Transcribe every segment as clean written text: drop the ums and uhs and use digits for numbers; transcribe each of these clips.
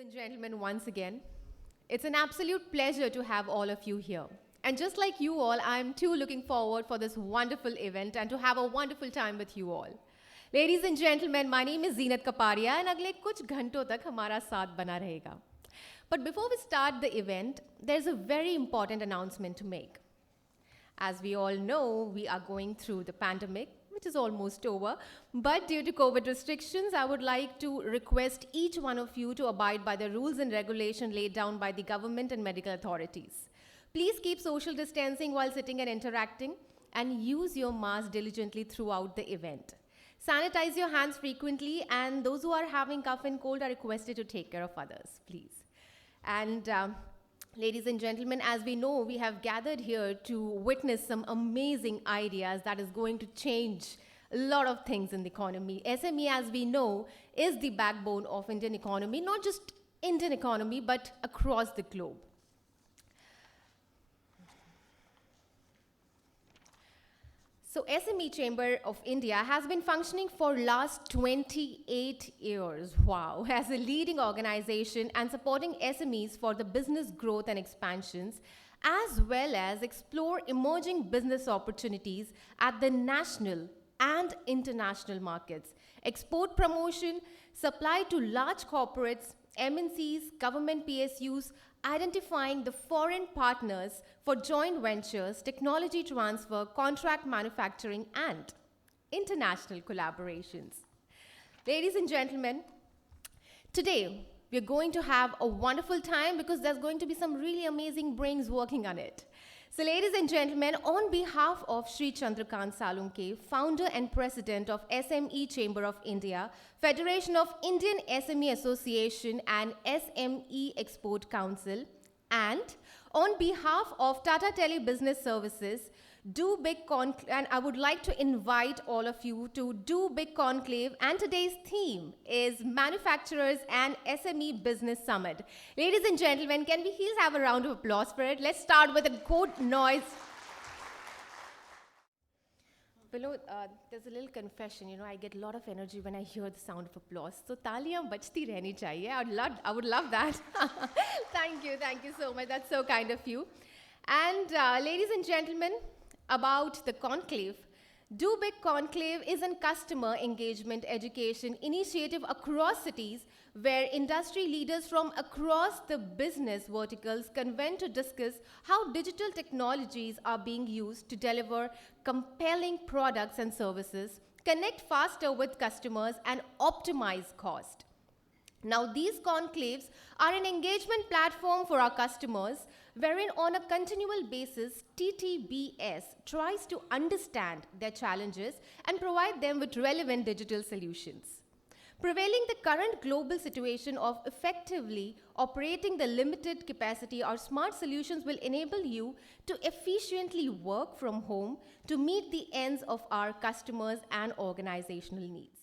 and gentlemen, once again, it's an absolute pleasure to have all of you here. And just like you all, I'm too looking forward for this wonderful event and to have a wonderful time with you all. Ladies and gentlemen, my name is Zeenat Kaparia and अगले कुछ घंटों तक हमारा साथ बना रहेगा. But before we start the event, there's a very important announcement to make. As we all know, we are going through the pandemic, which is almost over. But due to COVID restrictions, I would like to request each one of you to abide by the rules and regulation laid down by the government and medical authorities. Please keep social distancing while sitting and interacting, and use your mask diligently throughout the event. Sanitize your hands frequently, and those who are having cough and cold are requested to take care of others, please. And ladies and gentlemen, as we know, we have gathered here to witness some amazing ideas that is going to change a lot of things in the economy. SME, as we know, is the backbone of Indian economy, not just Indian economy, but across the globe. So SME Chamber of India has been functioning for last 28 years, wow, as a leading organization and supporting SMEs for the business growth and expansions, as well as explore emerging business opportunities at the national and international markets, export promotion, supply to large corporates, MNCs, government PSUs, identifying the foreign partners for joint ventures, technology transfer, contract manufacturing, and international collaborations. Ladies and gentlemen, today we're going to have a wonderful time because there's going to be some really amazing brains working on it. So ladies and gentlemen, on behalf of Sri Chandrakant Salunke, founder and president of SME Chamber of India, Federation of Indian SME Association and SME Export Council, and on behalf of Tata Tele Business Services, and I would like to invite all of you to Do Big Conclave, and today's theme is Manufacturers and SME Business Summit. Ladies and gentlemen, can we please have a round of applause for it? Let's start with a good noise. Below, there's a little confession, I get a lot of energy when I hear the sound of applause. So taaliyan bajti rehni chahiye. I would love that. Thank you so much. That's so kind of you. And ladies and gentlemen, about the conclave. Do Big Conclave is a customer engagement education initiative across cities where industry leaders from across the business verticals convene to discuss how digital technologies are being used to deliver compelling products and services, connect faster with customers, and optimize cost. Now, these conclaves are an engagement platform for our customers, wherein on a continual basis, TTBS tries to understand their challenges and provide them with relevant digital solutions. Prevailing the current global situation of effectively operating the limited capacity, our smart solutions will enable you to efficiently work from home to meet the ends of our customers and organizational needs.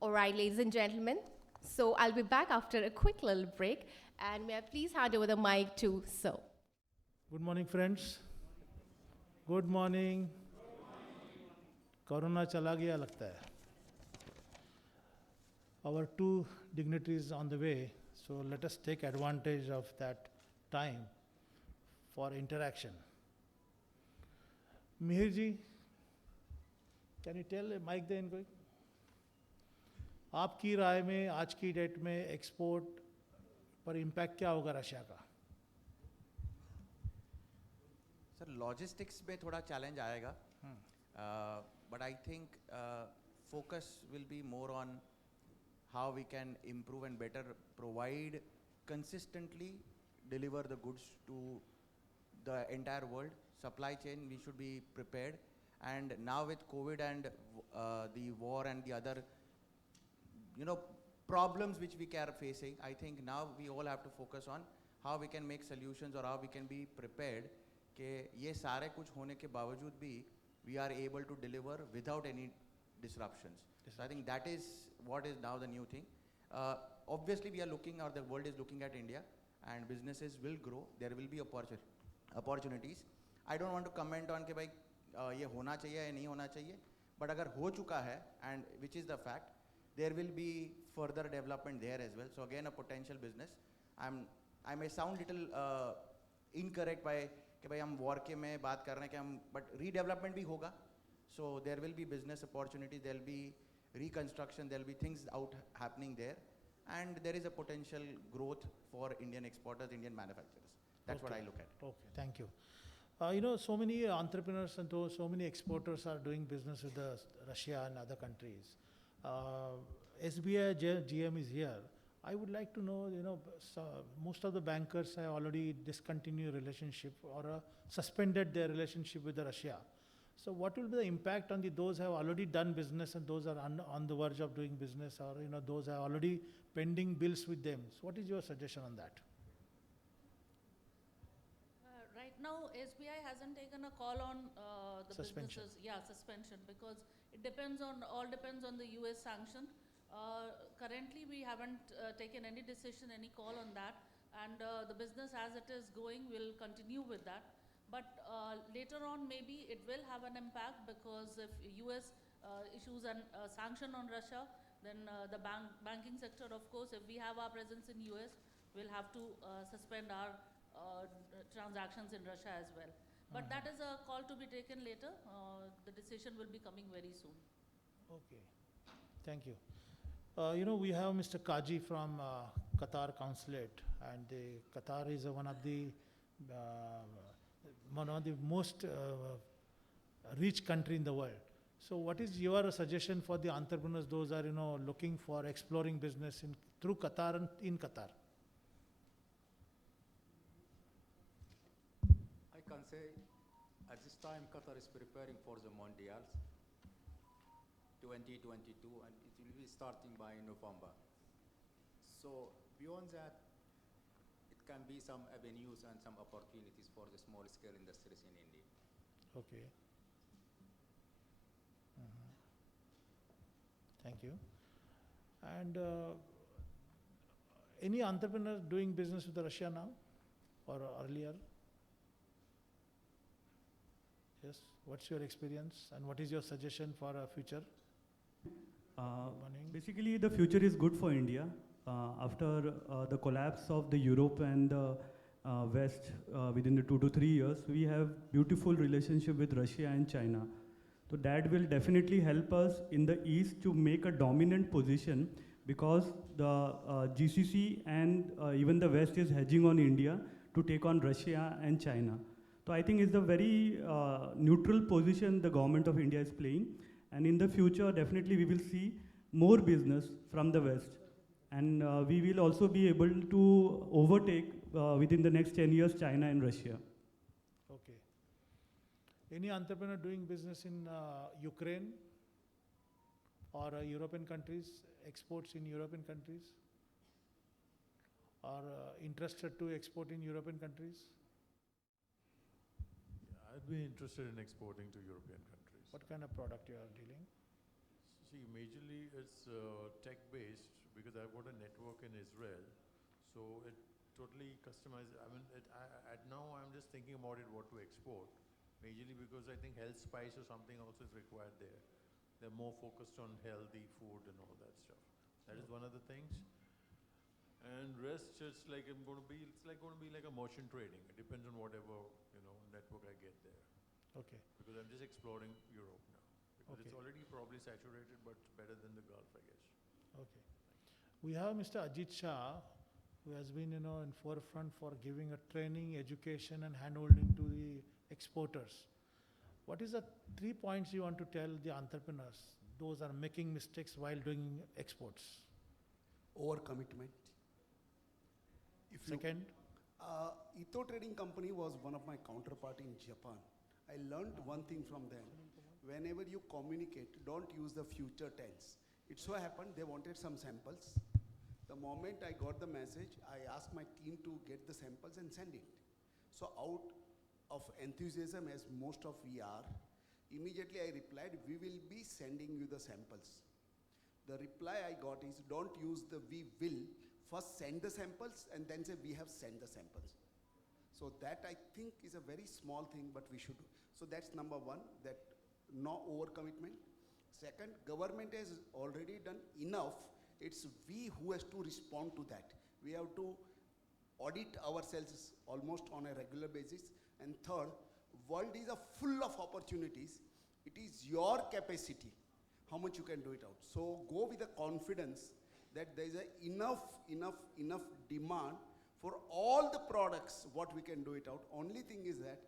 All right, ladies and gentlemen. So I'll be back after a quick little break, and may I please hand over the mic to Sir. Good morning, friends. Good morning. Corona chala gaya lagta hai. Our two dignitaries on the way, so let us take advantage of that time for interaction. Mihir ji, can you tell Mike the inquiry? आपकी राय में आज की date में export पर impact क्या होगा Russia का? Sir logistics में थोड़ा चैलेंज आएगा, but I think focus will be more on how we can improve and better provide consistently deliver the goods to the entire world. Supply chain we should be prepared, and now with Covid and the war and the other problems which we are facing, I think now we all have to focus on how we can make solutions or how we can be prepared कि ये सारे कुछ होने के बावजूद भी we are able to deliver without any disruptions. So I think that is what is now the new thing. Obviously we are looking, or the world is looking at India, and businesses will grow. There will be opportunities. I don't want to comment on कि भाई ये होना चाहिए या नहीं होना चाहिए, but अगर हो चुका है, and which is the fact, there will be further development there as well. So again, a potential business. I may sound little incorrect by कि भाई हम war के में बात कर रहे हैं कि हम, but redevelopment भी होगा. So there will be business opportunity, there will be reconstruction, there will be things out happening there, and there is a potential growth for Indian exporters, Indian manufacturers. That's what I look at. Okay, thank you. You know, so many entrepreneurs and so many exporters are doing business with Russia and other countries. SBI GM is here. I would like to know, you know, most of the bankers have already discontinued relationship or suspended their relationship with Russia. So what will be the impact on those who have already done business and those are on the verge of doing business, or you know, those are already pending bills with them? So what is your suggestion on that? Right now, SBI hasn't taken a call on the Suspension. businesses. Yeah, suspension, because it all depends on the US sanction. Currently, we haven't taken any decision, any call on that, and the business as it is going will continue with that. But later on, maybe it will have an impact, because if US issues a sanction on Russia, then the banking sector, of course, if we have our presence in US, we'll have to suspend our transactions in Russia as well. But that is a call to be taken later. The decision will be coming very soon. Okay, thank you. You know, we have Mr. Kaji from Qatar Consulate, and Qatar is one of the most rich country in the world. So what is your suggestion for the entrepreneurs, those are, you know, looking for exploring business through Qatar and in Qatar? I can say at this time Qatar is preparing for the Mondials 2022, and it will be starting by November. So beyond that, it can be some avenues and some opportunities for the small scale industries in India. Okay. Thank you. And any entrepreneur doing business with Russia now or earlier? Yes. What's your experience and what is your suggestion for a future? Morning. Basically, the future is good for India. After the collapse of the Europe and the West within the 2 to 3 years, we have beautiful relationship with Russia and China. So that will definitely help us in the East to make a dominant position, because the GCC and even the West is hedging on India to take on Russia and China. So I think it's a very neutral position the government of India is playing. And in the future, definitely we will see more business from the West. And we will also be able to overtake within the next 10 years China and Russia. Okay. Any entrepreneur doing business in Ukraine or European countries, exports in European countries, or interested to export in European countries? Yeah, I'd be interested in exporting to European countries. What kind of product you are dealing? See, majorly it's tech-based, because I've got a network in Israel, so it totally customized. I mean, now I'm just thinking about it, what to export, majorly because I think health spice or something also is required there. They're more focused on healthy food and all that stuff. That is one of the things. And rest, it's like going to be like a merchant trading. It depends on whatever, network I get there. Okay. Because I'm just exploring Europe now. Because Okay. it's already probably saturated, but better than the Gulf, I guess. Okay. We have Mr. Ajit Shah, who has been, in forefront for giving a training, education, and handholding to the exporters. What is the 3 points you want to tell the entrepreneurs? Those are making mistakes while doing exports. Overcommitment. Second, Ito Trading Company was one of my counterpart in Japan. I learned one thing from them. Whenever you communicate, don't use the future tense. It so happened they wanted some samples. The moment I got the message, I asked my team to get the samples and send it. So out of enthusiasm, as most of we are, immediately I replied, we will be sending you the samples. The reply I got is, don't use the we will, first send the samples and then say we have sent the samples. So that I think is a very small thing, but we should do. So that's number one, that no overcommitment. Second, government has already done enough. It's we who has to respond to that. We have to audit ourselves almost on a regular basis. And third, world is full of opportunities. It is your capacity, how much you can do it out. So go with the confidence that there is enough demand for all the products, what we can do it out. Only thing is that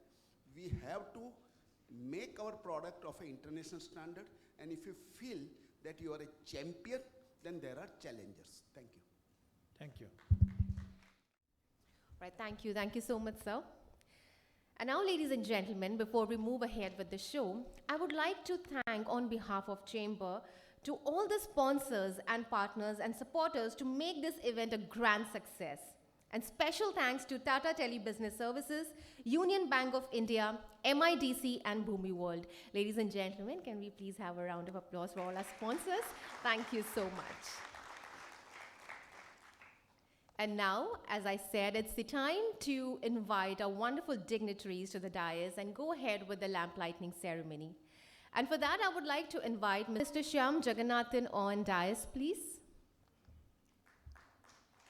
we have to make our product of an international standard, and if you feel that you are a champion, then there are challengers. Thank you. Thank you. Right, thank you. Thank you so much, sir. And now, ladies and gentlemen, before we move ahead with the show, I would like to thank on behalf of Chamber to all the sponsors and partners and supporters to make this event a grand success. And special thanks to Tata Telebusiness Services, Union Bank of India, MIDC and Bhumi World. Ladies and gentlemen, can we please have a round of applause for all our sponsors? Thank you so much. And now, as I said, it's the time to invite our wonderful dignitaries to the dais and go ahead with the lamp lighting ceremony. And for that, I would like to invite Mr. Shyam Jagannathan on dais, please.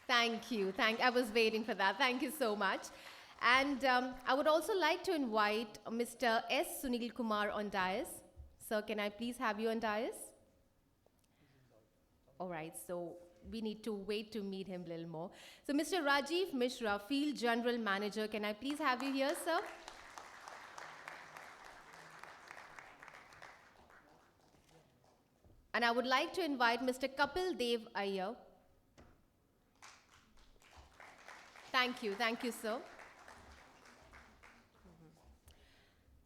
Thank you. I was waiting for that. Thank you so much. And I would also like to invite Mr. S. Sunil Kumar on dais. Sir, can I please have you on dais? All right, so we need to wait to meet him a little more. So Mr. Rajiv Mishra, Field General Manager, can I please have you here, sir? And I would like to invite Mr. Kapil Dev Iyer. Thank you, sir.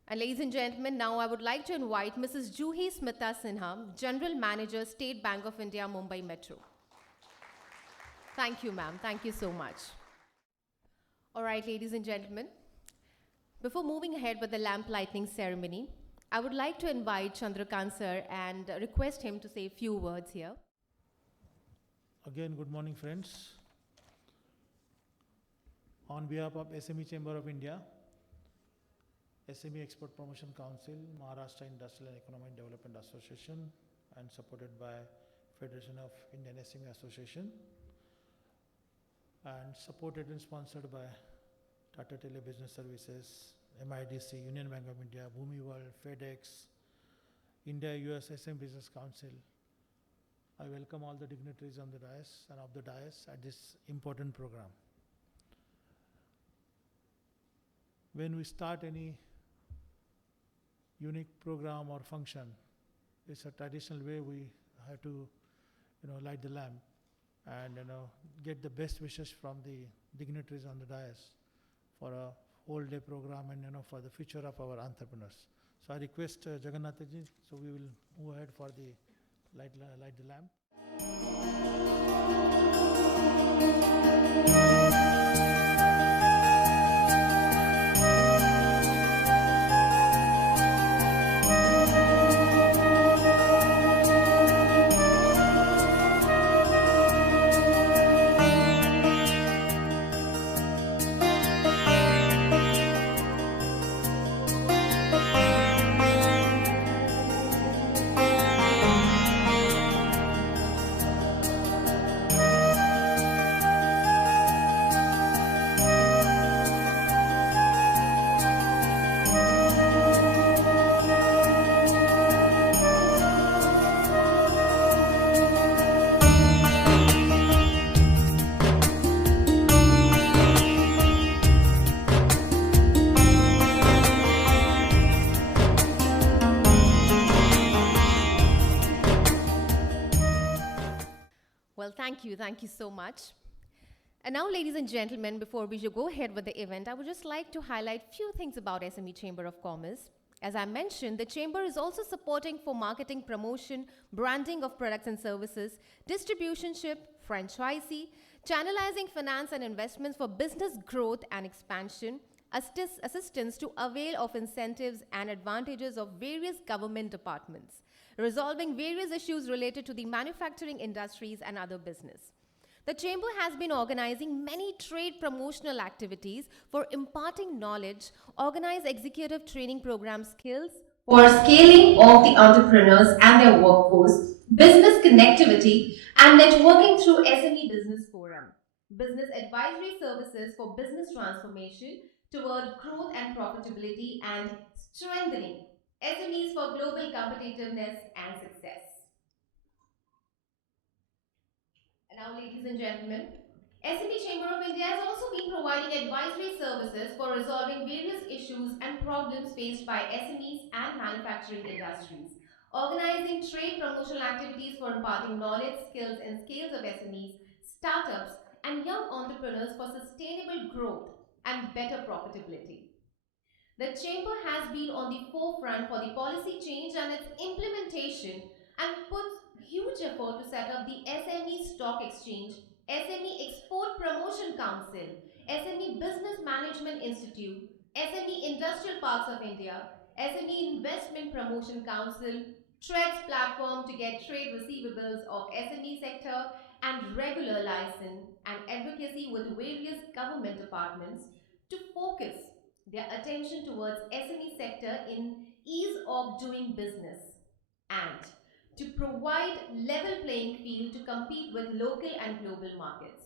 And ladies and gentlemen, now I would like to invite Mrs. Juhi Smita Sinha, General Manager, State Bank of India, Mumbai Metro. Thank you, ma'am. Thank you so much. All right, ladies and gentlemen, before moving ahead with the lamp lighting ceremony, I would like to invite Chandrakant sir and request him to say a few words here. Again, good morning, friends. On behalf of SME Chamber of India, SME Export Promotion Council, Maharashtra Industrial and Economic Development Association, and supported by Federation of Indian SME Association, and supported and sponsored by Tata Telebusiness Services, MIDC, Union Bank of India, Bhumi World, FedEx, India-US SM Business Council. I welcome all the dignitaries on the dais and of the dais at this important program. When we start any unique program or function, it's a traditional way we have to, light the lamp and, get the best wishes from the dignitaries on the dais for a whole day program and, for the future of our entrepreneurs. So I request Jagannathaji, so we will move ahead for the light the lamp. Well, thank you so much. And now, ladies and gentlemen, before we go ahead with the event, I would just like to highlight a few things about SME Chamber of Commerce. As I mentioned, the Chamber is also supporting for marketing, promotion, branding of products and services, distributionship, franchisee, channelizing finance and investments for business growth and expansion, assistance to avail of incentives and advantages of various government departments, resolving various issues related to the manufacturing industries and other business. The Chamber has been organizing many trade promotional activities for imparting knowledge, organize executive training program skills, for scaling of the entrepreneurs and their workforce, business connectivity, and networking through SME Business Forum, business advisory services for business transformation toward growth and profitability, and strengthening SMEs for global competitiveness and success. And now, ladies and gentlemen, SME Chamber of India has also been providing advisory services for resolving various issues and problems faced by SMEs and manufacturing industries, organizing trade promotional activities for imparting knowledge, skills, and scales of SMEs, startups, and young entrepreneurs for sustainable growth and better profitability. The Chamber has been on the forefront for the policy change and its implementation, and puts huge effort to set up the SME Stock Exchange, SME Export Promotion Council, SME Business Management Institute, SME Industrial Parks of India, SME Investment Promotion Council, TREADS platform to get trade receivables of SME sector, and regular license and advocacy with various government departments to focus their attention towards SME sector in ease of doing business and to provide level playing field to compete with local and global markets.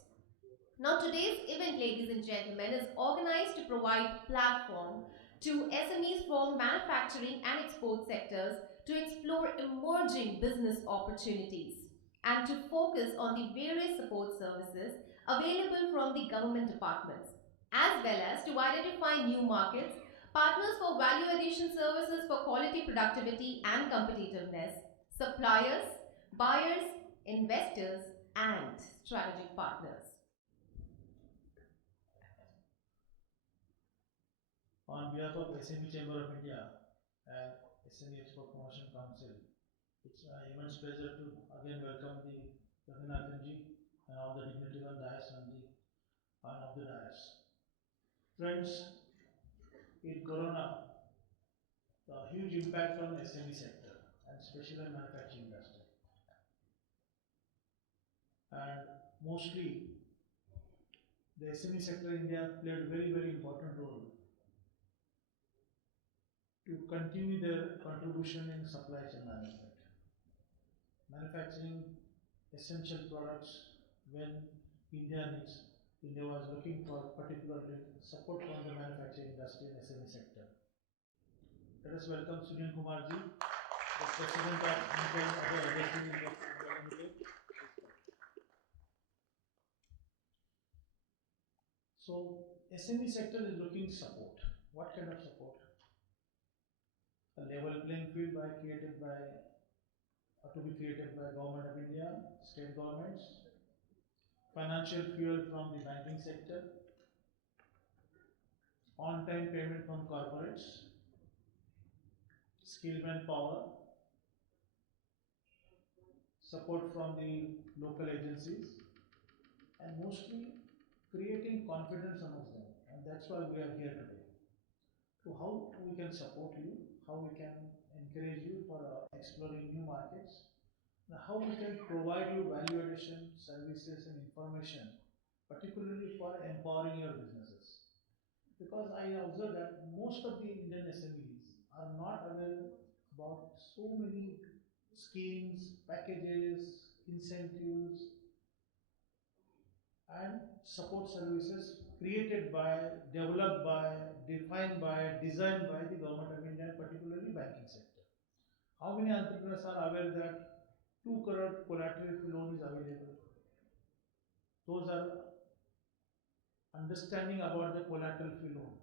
Now, today's event, ladies and gentlemen, is organized to provide platform to SMEs from manufacturing and export sectors to explore emerging business opportunities and to focus on the various support services available from the government departments, as well as to identify new markets, partners for value addition services for quality productivity and competitiveness, suppliers, buyers, investors, and strategic partners. On behalf of SME Chamber of India and SME Export Promotion Council, it's an immense pleasure to again welcome the Raghunathanji and all the dignitaries on dais and of the dais. Friends, in Corona, the huge impact on SME sector and especially manufacturing industry. And mostly the SME sector in India played a very important role to continue their contribution in supply chain management. Manufacturing essential products when India needs. India was looking for particularly support from the manufacturing industry and SME sector. Let us welcome Sunil Kumar ji, the President of Henkel Other Industries India Limited. So SME sector is looking support. What kind of support? A level playing field to be created by Government of India, state governments, financial fuel from the banking sector, on-time payment from corporates, skill manpower, support from the local agencies, and mostly creating confidence amongst them. And that's why we are here today. So how we can support you, how we can encourage you for exploring new markets, and how we can provide you value addition services and information, particularly for empowering your businesses. Because I observe that most of the Indian SMEs are not aware about so many schemes, packages, incentives, and support services created by, developed by, defined by, designed by the Government of India and particularly banking sector. How many entrepreneurs are aware that 2 crore collateral free loan is available? Those are understanding about the collateral free loan.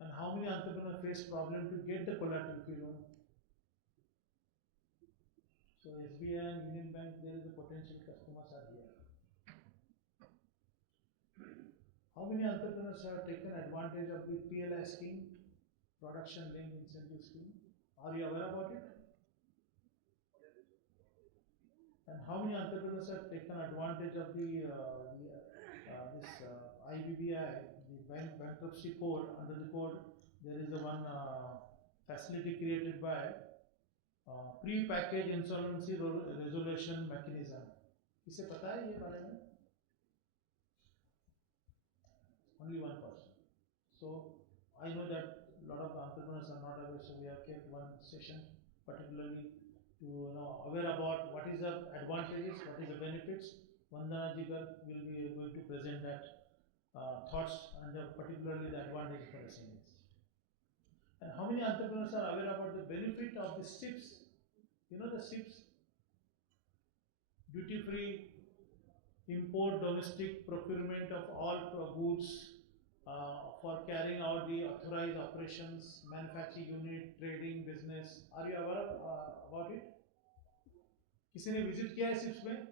And how many entrepreneurs face problem to get the collateral free loan? So SBI and Union Bank, there is a potential customers are here. How many entrepreneurs have taken advantage of the PLI scheme, production linked incentive scheme? Are you aware about it? And how many entrepreneurs have taken advantage of this IBBI, the bankruptcy code? Under the code, there is a one facility created by pre-packaged insolvency resolution mechanism. इसे पता है ये बारे में? Only one person. So I know that a lot of the entrepreneurs are not aware, so we have kept one session particularly to aware about what is the advantages, what is the benefits. Vandana Jigar will be going to present that thoughts and particularly the advantage for SMEs. And how many entrepreneurs are aware about the benefit of the SIPs? You know the SIPs, duty free import domestic procurement of all goods for carrying out the authorized operations, manufacturing unit, trading business. Are you aware about it? किसी ने visit किया है sips में?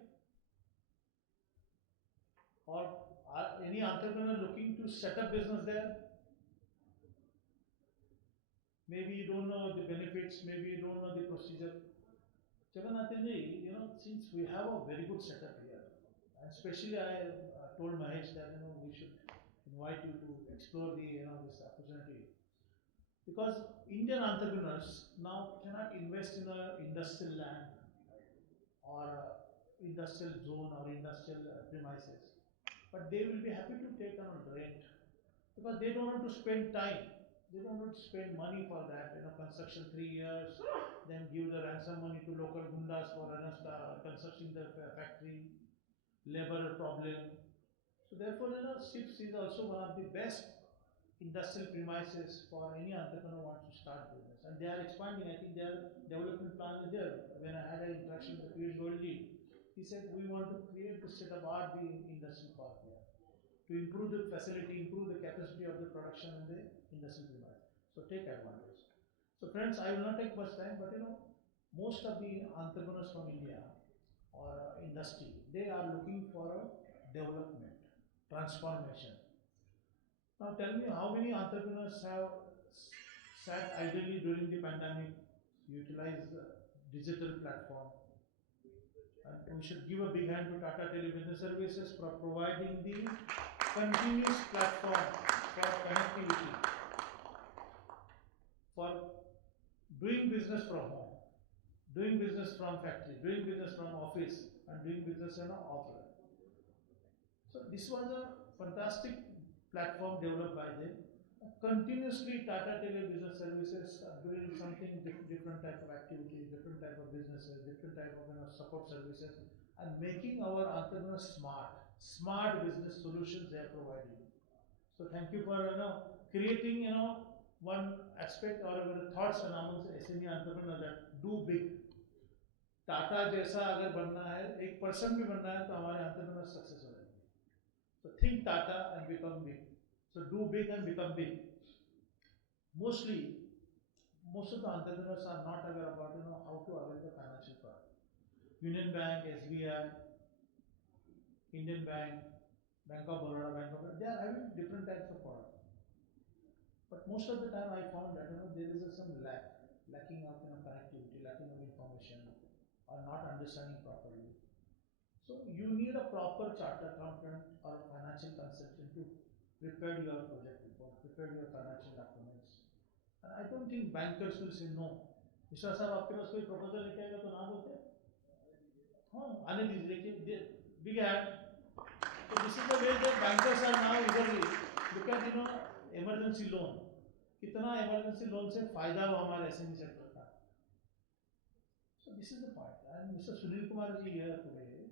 Or any entrepreneur looking to set up business there? Maybe you don't know the benefits, maybe you don't know the procedure. Jagannathanji, since we have a very good setup here, and especially I told Mahesh that we should invite you to explore the this opportunity, because Indian entrepreneurs now cannot invest in a industrial land or industrial zone or industrial premises, but they will be happy to take on rent because they don't want to spend time. They don't want to spend money for that, construction 3 years, then give the ransom money to local gundas for constructing the factory, labor problem. So therefore, SIPS is also one of the best industrial premises for any entrepreneur who wants to start business. And they are expanding. I think their development plan is there. When I had an interaction with Piyush Goyalji, he said we want to create the state-of-art industrial park here to improve the facility, improve the capacity of the production in the industrial premise. So take advantage. So friends, I will not take much time, but most of the entrepreneurs from India or industry, they are looking for a development, transformation. Now tell me, how many entrepreneurs have sat idly during the pandemic, utilized digital platform? And we should give a big hand to Tata Telebusiness Services for providing the continuous platform for connectivity, for doing business from home, doing business from factory, doing business from office, and doing business offline. So this was a fantastic platform developed by them. Continuously, Tata Telebusiness Services are doing something different type of activities, different type of businesses, different type of support services, and making our entrepreneurs smart business solutions they are providing. So thank you for creating one aspect or thoughts amongst SME entrepreneurs that do big. Tata जैसा अगर बनना है, एक person भी बनना है तो हमारे entrepreneurs सक्सेस हो जाएंगे. So think Tata and become big. So do big and become big. Most of the entrepreneurs are not aware about how to avail the financial product. Union Bank, SBI, Indian Bank, Bank of Baroda, they are having different types of products. But most of the time I found that there is some lacking of connectivity, lacking of information, or not understanding properly. So you need a proper chartered accountant or a financial consultant to prepare your project report, prepare your financial documents. And I don't think bankers will say no. विश्वास साहब आपके पास कोई proposal लेके आएगा तो ना बोलते? हाँ, आने दीजिए, देखिए, big hand. So this is the way that bankers are now eagerly. Look at emergency loan. कितना emergency loan से फायदा हुआ हमारे SME sector का. So this is the point. And Mr. Sunil Kumar ji here today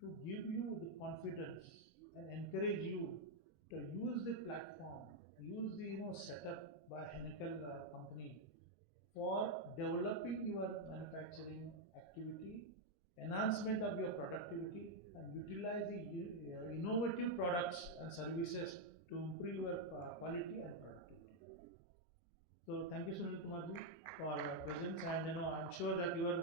to give you the confidence and encourage you to use the platform, use the setup by Henkel company for developing your manufacturing activity, enhancement of your productivity, and utilize the innovative products and services to improve your quality and productivity. So thank you, Sunil Kumar ji, for your presence, and I'm sure that your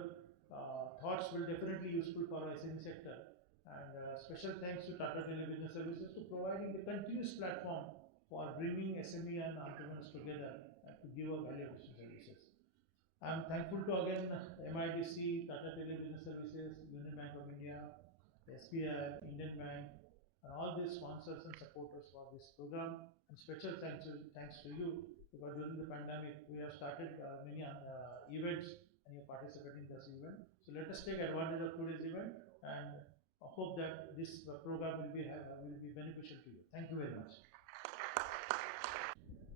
thoughts will definitely useful for our SME sector. And special thanks to Tata Telebusiness Services to providing the continuous platform for bringing SME and entrepreneurs together and to give a valuable services. I'm thankful to again MIDC, Tata Telebusiness Services, Union Bank of India, SBI, Indian Bank, and all these sponsors and supporters for this program. And special thanks to you, because during the pandemic we have started many events and you're participating in this event. So let us take advantage of today's event, and I hope that this program will be beneficial to you. Thank you very much.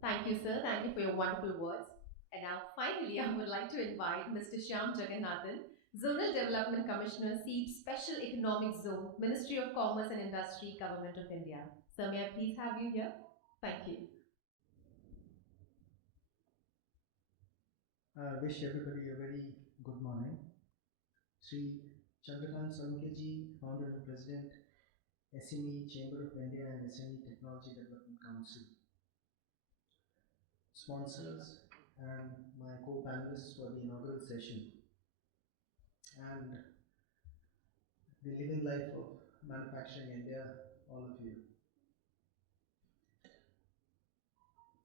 Thank you, sir. Thank you for your wonderful words. And now, finally, I would like to invite Mr. Shyam Jagannathan, Zonal Development Commissioner, Seat Special Economic Zone, Ministry of Commerce and Industry, Government of India. Sir, may I please have you here? Thank you. Wish everybody a very good morning. Sri Chandrakant Salunkeji, Founder and President, SME Chamber of India and SME Technology Development Council, sponsors and my co-panelists for the inaugural session, and the living life of manufacturing India, all of you.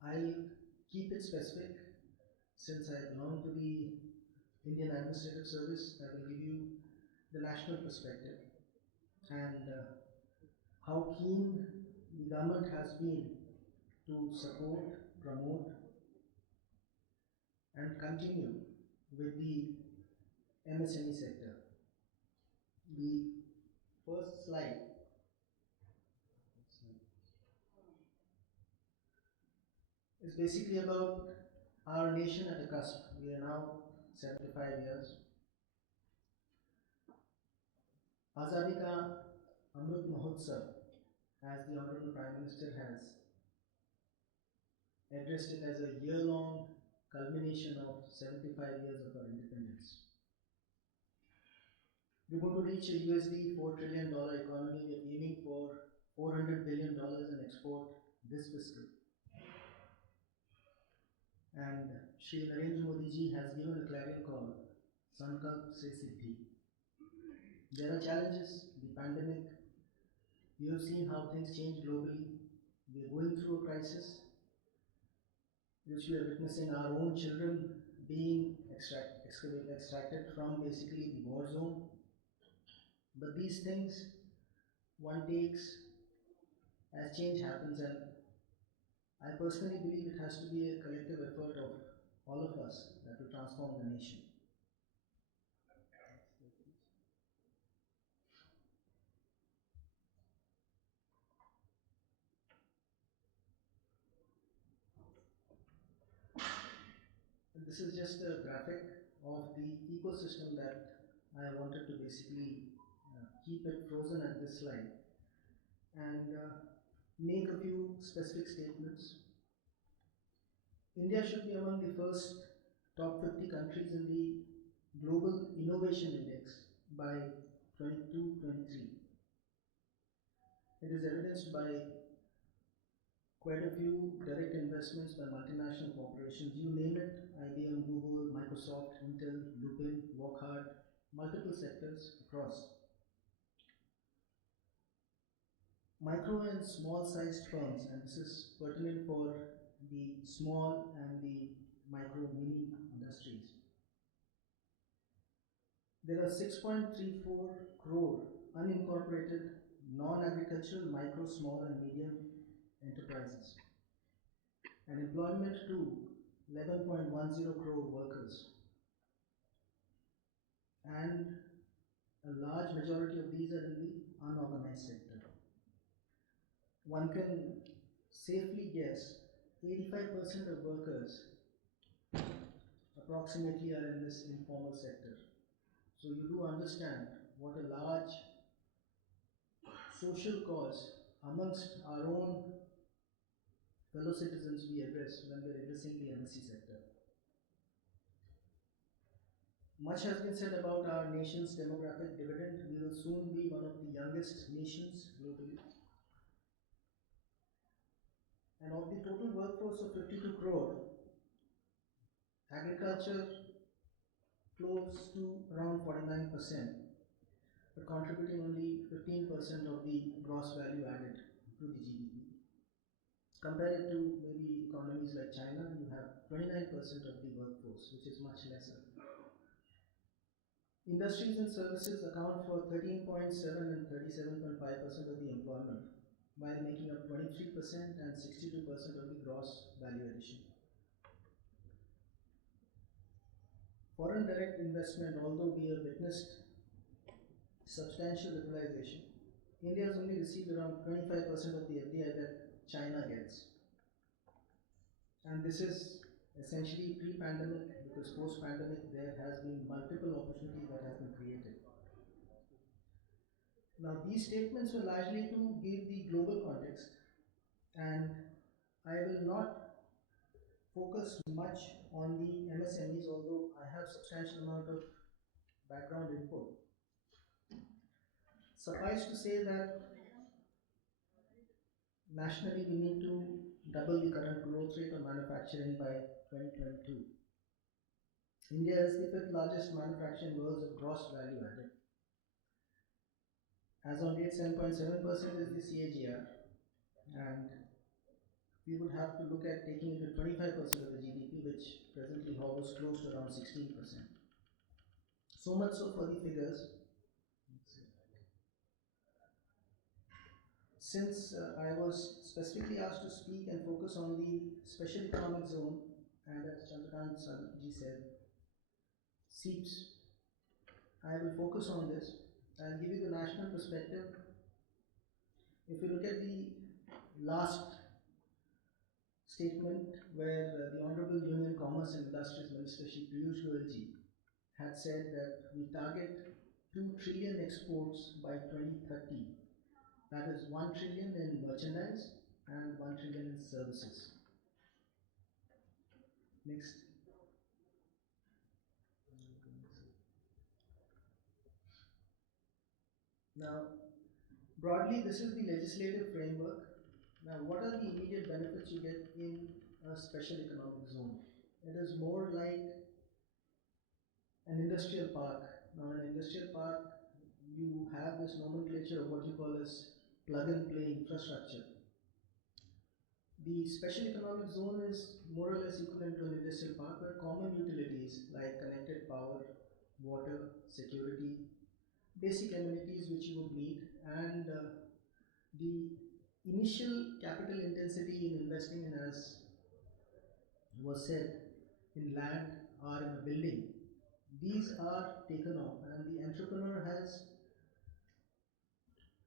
I'll keep it specific since I belong to the Indian Administrative Service. I will give you the national perspective and how keen the government has been to support, promote, and continue with the MSME sector. The first slide is basically about our nation at the cusp. We are now 75 years. Azadi Ka Amrit Mahotsav, as the Honorable Prime Minister has addressed it as a year-long culmination of 75 years of our independence. We're going to reach a $4 trillion economy. We're aiming for $400 billion in export this fiscal. And Shri Narendra Modi ji has given a clarion call, Sankalp Se Siddhi. There are challenges, the pandemic. You have seen how things change globally. We are going through a crisis, which we are witnessing our own children being extracted from basically the war zone. But these things one takes as change happens, and I personally believe it has to be a collective effort of all of us that will transform the nation. This is just a graphic of the ecosystem that I wanted to basically keep it frozen at this slide and make a few specific statements. India should be among the first top 50 countries in the Global Innovation Index by 22-23. It is evidenced by quite a few direct investments by multinational corporations. You name it, IBM, Google, Microsoft, Intel, Lupin, Walkhard, multiple sectors across. Micro and small sized firms, and this is pertinent for the small and the micro mini industries. There are 6.34 crore unincorporated non-agricultural micro, small and medium enterprises, and employment to 11.10 crore workers, and a large majority of these are in the unorganized sector. One can safely guess 85% of workers approximately are in this informal sector. So you do understand what a large social cause amongst our own fellow citizens we address when we are addressing the MSC sector. Much has been said about our nation's demographic dividend. We will soon be one of the youngest nations globally. And of the total workforce of 52 crore, agriculture close to around 49%, but contributing only 15% of the gross value added to the GDP. Compare it to maybe economies like China, you have 29% of the workforce, which is much lesser. Industries and services account for 13.7 and 37.5% of the employment, while making up 23% and 62% of the gross value addition. Foreign direct investment, although we have witnessed substantial liberalization, India has only received around 25% of the FDI that China gets. And this is essentially pre-pandemic, because post-pandemic there has been multiple opportunities that has been created. Now these statements were largely to give the global context, and I will not focus much on the MSMEs, although I have substantial amount of background input. Suffice to say that nationally we need to double the current growth rate of manufacturing by 2022. India is the fifth largest manufacturer in world of gross value added. As on date, 7.7% is the CAGR, and we would have to look at taking it to 25% of the GDP, which presently hovers close to around 16%. So much so for the figures. Since I was specifically asked to speak and focus on the special economic zone, and as Chandrakant ji said, SEEPs, I will focus on this. I'll give you the national perspective. If you look at the last statement where the Honorable Union Commerce and Industries Minister Shri Piyush Goyal ji had said that we target 2 trillion exports by 2030. That is 1 trillion in merchandise and 1 trillion in services. Next. Now, broadly, this is the legislative framework. Now, what are the immediate benefits you get in a special economic zone? It is more like an industrial park. Now, in an industrial park, you have this nomenclature of what you call as plug and play infrastructure. The special economic zone is more or less equivalent to an industrial park where common utilities like connected power, water, security, basic amenities which you would need, and the initial capital intensity in investing in, as was said, in land or in a building, these are taken off, and the entrepreneur has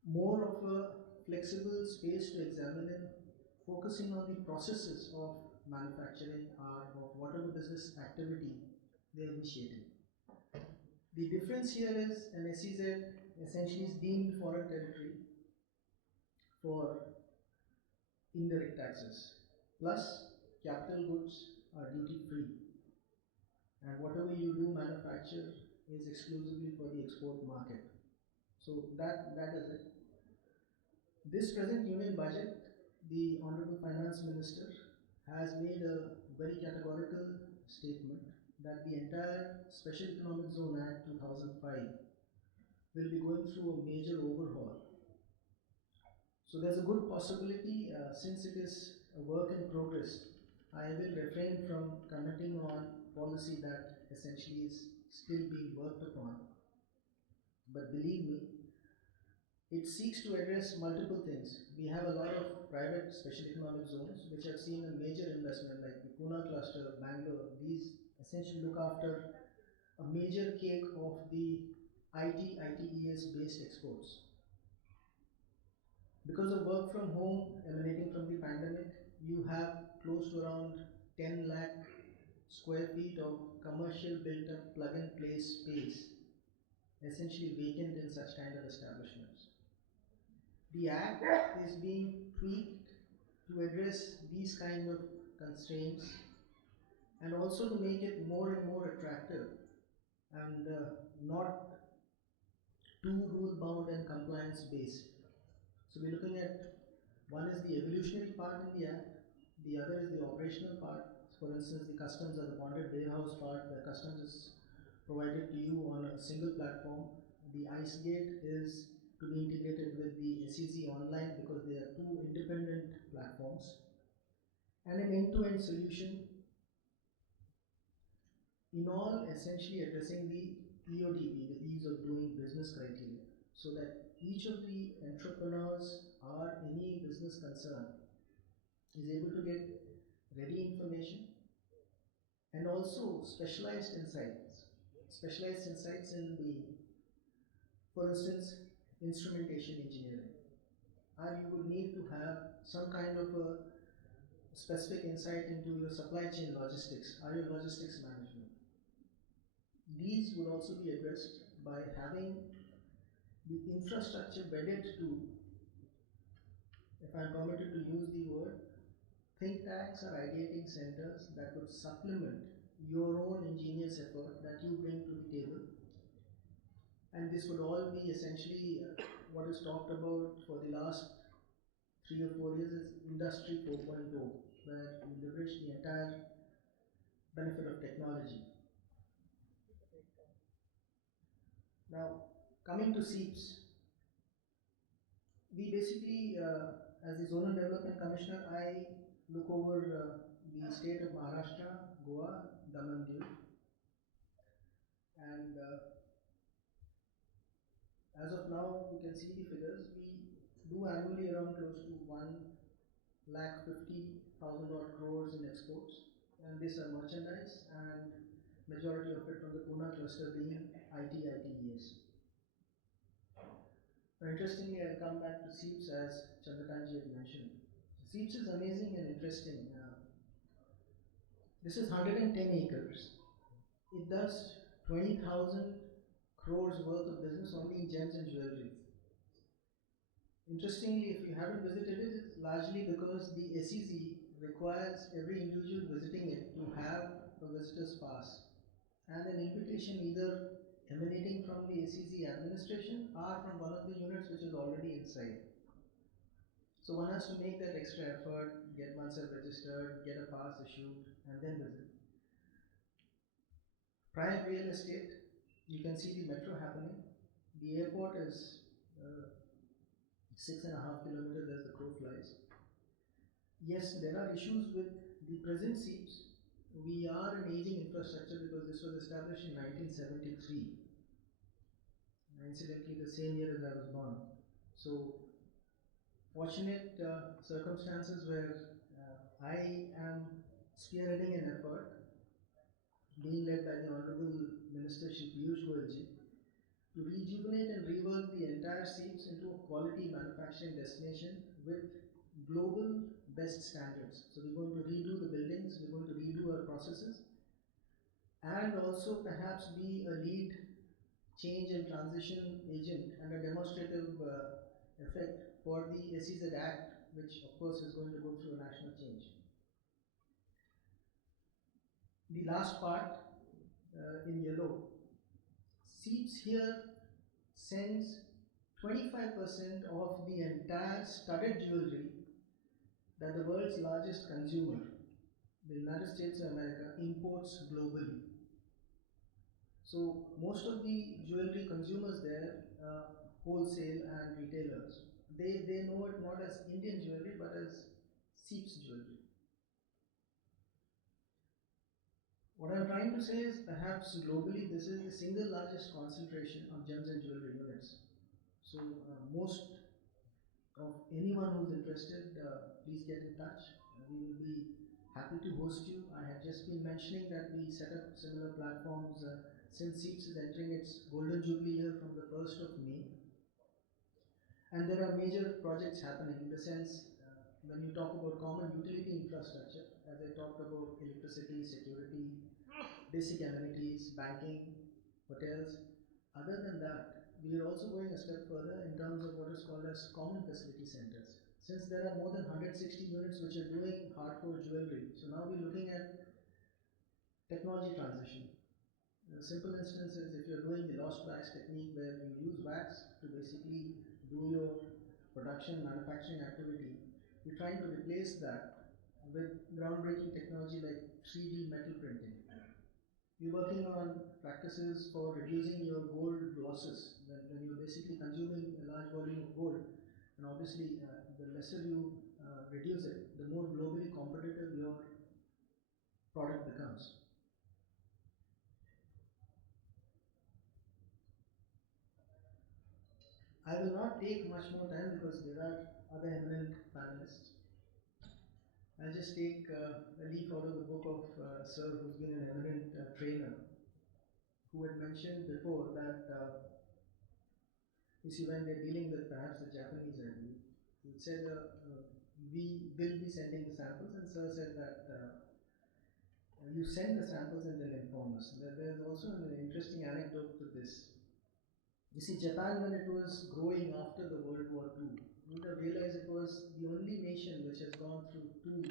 more of a flexible space to examine in, focusing on the processes of manufacturing or of whatever business activity they are initiating. The difference here is an SEZ essentially is deemed foreign territory for indirect taxes, plus capital goods are duty free, and whatever you do manufacture is exclusively for the export market. So that is it. This present union budget, the Honorable Finance Minister has made a very categorical statement that the entire Special Economic Zone Act 2005 will be going through a major overhaul. So there's a good possibility, since it is a work in progress, I will refrain from commenting on policy that essentially is still being worked upon. But believe me, it seeks to address multiple things. We have a lot of private special economic zones which have seen a major investment, like the Pune cluster, Bangalore. These essentially look after a major cake of the ITES based exports. Because of work from home emanating from the pandemic, you have close to around 10 lakh square feet of commercial built up plug and play space, essentially vacant in such kind of establishments. The Act is being tweaked to address these kind of constraints and also to make it more and more attractive and not too rule bound and compliance based. So we're looking at, one is the evolutionary part in the Act, the other is the operational part. For instance, the customs or the bonded warehouse part, the customs is provided to you on a single platform. The ICE gate is to be integrated with the SEC online because they are two independent platforms. And an end-to-end solution in all essentially addressing the EODB, the ease of doing business criteria, so that each of the entrepreneurs or any business concern is able to get ready information and also specialized insights. Specialized insights in the, for instance, instrumentation engineering. Or you would need to have some kind of a specific insight into your supply chain logistics or your logistics management. These would also be addressed by having the infrastructure bedded to, if I'm permitted to use the word, think tanks or ideating centers that would supplement your own ingenious effort that you bring to the table. And this would all be essentially what is talked about for the last 3 or 4 years is Industry 4.0, where you leverage the entire benefit of technology. Now, coming to SEEPs, we basically, as the Zonal Development Commissioner, I look over the state of Maharashtra, Goa, Daman Diu, and as of now, you can see the figures. We do annually around close to 1,50,000 odd crores in exports, and these are merchandise, and majority of it from the Pune cluster being ITES. Now, interestingly, I'll come back to SEEPs as Chandrakanji had mentioned. SEEPs is amazing and interesting. This is 110 acres. It does 20,000 crores worth of business only in gems and jewelry. Interestingly, if you haven't visited it, it's largely because the SEZ requires every individual visiting it to have a visitor's pass and an invitation either emanating from the SEZ administration or from one of the units which is already inside. So one has to make that extra effort, get oneself registered, get a pass issued, and then visit. Prime real estate, you can see the metro happening. The airport is 6.5 kilometers as the crow flies. Yes, there are issues with the present SEEPs. We are an aging infrastructure because this was established in 1973. Incidentally, the same year as I was born. So, fortunate circumstances where I am spearheading an effort being led by the Honorable Minister Shri Piyush Goyalji to rejuvenate and rework the entire SEEPs into a quality manufacturing destination with global best standards. So we're going to redo the buildings, we're going to redo our processes, and also perhaps be a lead change and transition agent and a demonstrative effect for the SEZ Act, which of course is going to go through a national change. The last part in yellow, SEEPs here sends 25% of the entire studded jewelry that the world's largest consumer, the United States of America, imports globally. So most of the jewelry consumers there, wholesale and retailers, they know it not as Indian jewelry but as SEEPs jewelry. What I'm trying to say is perhaps globally this is the single largest concentration of gems and jewelry units. So most of anyone who's interested, please get in touch. We will be happy to host you. I had just been mentioning that we set up similar platforms since SEEPs is entering its golden jubilee year from the 1st of May. And there are major projects happening in the sense when you talk about common utility infrastructure, as I talked about electricity, security, basic amenities, banking, hotels. Other than that, we are also going a step further in terms of what is called as common facility centers. Since there are more than 160 units which are doing hardcore jewelry, so now we're looking at technology transition. A simple instance is if you're doing the lost wax technique where you use wax to basically do your production manufacturing activity, we're trying to replace that with groundbreaking technology like 3D metal printing. We're working on practices for reducing your gold losses when you're basically consuming a large volume of gold. And obviously, the lesser you reduce it, the more globally competitive your product becomes. I will not take much more time because there are other eminent panelists. I'll just take a leaf out of the book of Sir, who's been an eminent trainer, who had mentioned before that you see when they're dealing with perhaps the Japanese, I believe, he said we will be sending the samples, and sir said that you send the samples and then inform us. There's also an interesting anecdote to this. You see, Japan, when it was growing after the World War II, you would have realized it was the only nation which has gone through two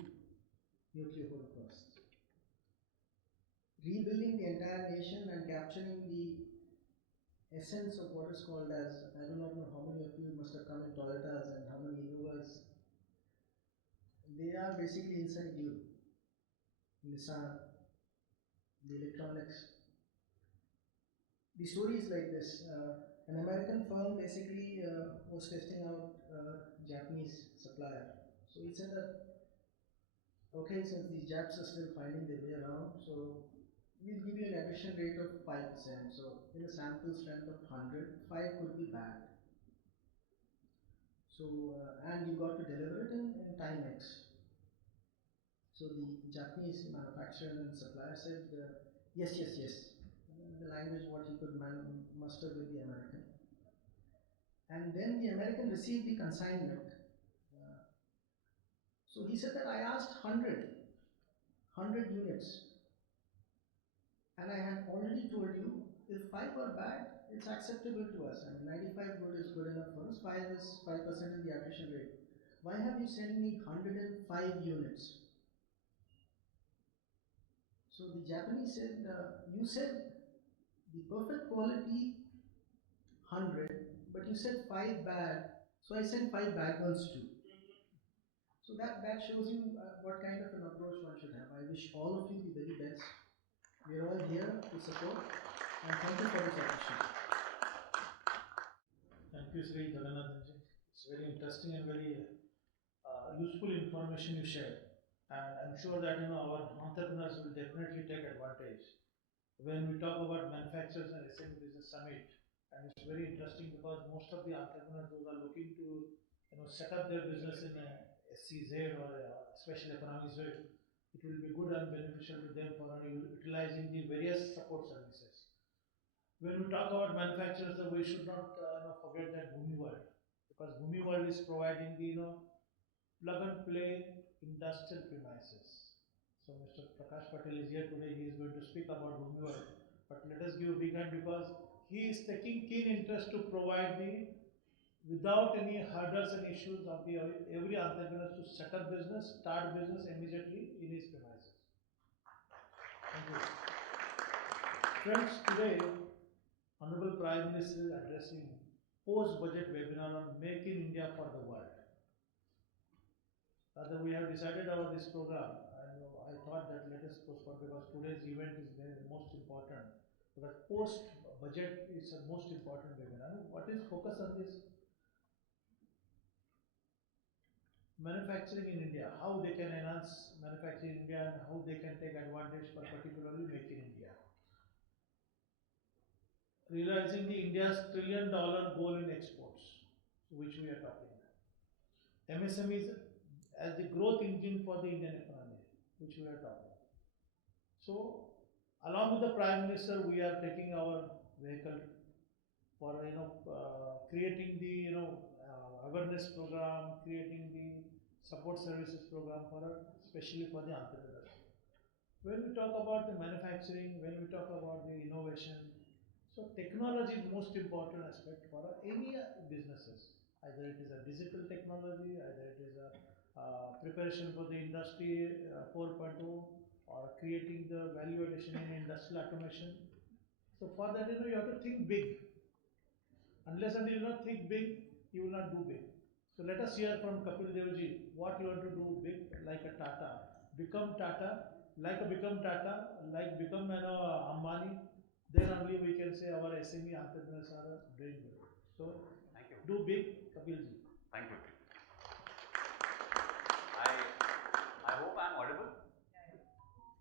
nuclear holocausts. Rebuilding the entire nation and capturing the essence of what is called as, I do not know how many of you must have come in Toyotas and how many Innovas. They are basically inside you. Nissan, the electronics. The story is like this. An American firm basically was testing out a Japanese supplier. So he said that, okay, since these Japs are still finding their way around, so we'll give you an addition rate of 5%. So in a sample strength of 100, 5 could be bad. So, and you got to deliver it in time X. So the Japanese manufacturer and supplier said, yes, yes, yes. The language what he could muster with the American. And then the American received the consignment. So he said that I asked 100 units. And I had already told you, if 5 are bad, it's acceptable to us. I mean, 95 good is good enough for us. 5% is the attrition rate. Why have you sent me 105 units? So the Japanese said, you said the perfect quality 100, but you said 5 bad, so I sent 5 bad ones too. So that shows you what kind of an approach one should have. I wish all of you the very best. We are all here to support, and thank you for this opportunity. Thank you, Sri Jagannathanji. It's very interesting and very useful information you shared. And I'm sure that our entrepreneurs will definitely take advantage. When we talk about manufacturers and SME Business Summit, and it's very interesting because most of the entrepreneurs who are looking to set up their business in a SCZ or a special economic zone, it will be good and beneficial to them for utilizing the various support services. When we talk about manufacturers, we should not forget that Bhumi World, because Bhumi World is providing the plug and play industrial premises. So Mr. Prakash Patel is here today. He is going to speak about Bhumi World. But let us give a big hand because he is taking keen interest to provide the without any hurdles and issues of the every entrepreneur to set up business, start business immediately in his premises. Thank you. Friends, today Honorable Prime Minister is addressing post-budget webinar on Make in India for the World. Rather, we have decided about this program, and I thought that let us postpone because today's event is the most important. Because post-budget is the most important webinar. What is focus on this? Manufacturing in India, how they can enhance manufacturing in India and how they can take advantage for particularly Make in India. Realizing the India's $1 trillion goal in exports, which we are talking about. MSMEs as the growth engine for the Indian economy, which we are talking. So, along with the Prime Minister, we are taking our vehicle for creating the awareness program, creating the support services program for especially for the entrepreneurs. When we talk about the manufacturing, when we talk about the innovation, so technology is most important aspect for any businesses. Either it is a digital technology, either it is a preparation for the industry 4.0, or creating the value addition in industrial automation. So for that, you have to think big. Unless until you not think big, you will not do big. So let us hear from Kapil Devji what you want to do big, like a Tata, become Tata, like become Tata, like become Ambani. Then only we can say our SME entrepreneurs are doing good. So thank you. Do big, Kapilji. Thank you. I hope I'm audible.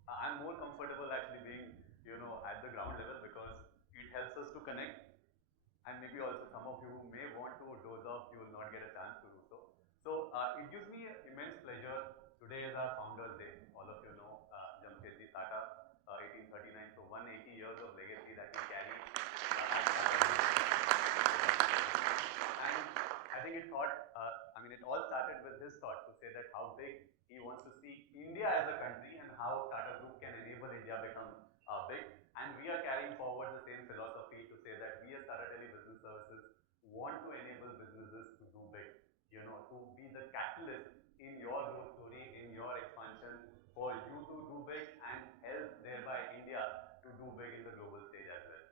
I'm more comfortable actually being at the ground level because it helps us to connect, and maybe also some of you who may want to doze off, you will not get a chance to do so. So it gives me immense pleasure. Today is our Founders Day. All of you know Jamshedji Tata, 1839. So 180 years of legacy that we carry. And I think it's thought. it all started with his thought to say that how big he wants to see India as a country and how Tata Group can enable India become big. And we are carrying forward the same philosophy to say that we as Tata Tele Business Services want to enable businesses to do big, to be the catalyst in your growth story, in your expansion, for you to do big and help thereby India to do big in the global stage as well.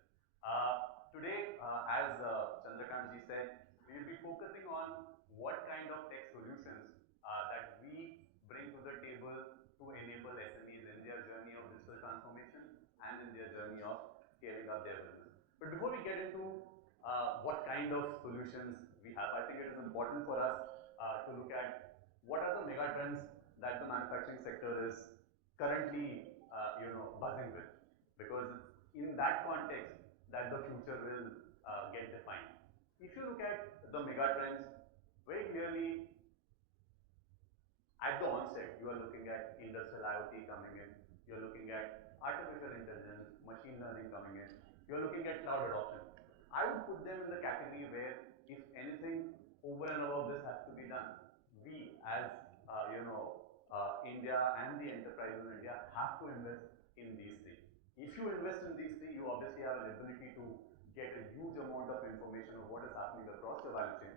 Today, as Chandrakant ji said, we will be focusing on what kind of tech solutions that we bring to the table to enable SMEs in their journey of digital transformation and in their journey of scaling up their business. But before we get into what kind of solutions we have, I think it is important for us to look at what are the mega trends that the manufacturing sector is currently, buzzing with, because it's in that context that the future will get defined. If you look at the mega trends, very clearly at the onset, you are looking at industrial IoT coming in, you're looking at artificial intelligence, machine learning coming in, you're looking at cloud adoption. I would put them in the category where, if anything over and above this has to be done, we as India and the enterprises in India have to invest in these three. If you invest in these three, you obviously have an ability to get a huge amount of information of what is happening across the value chain,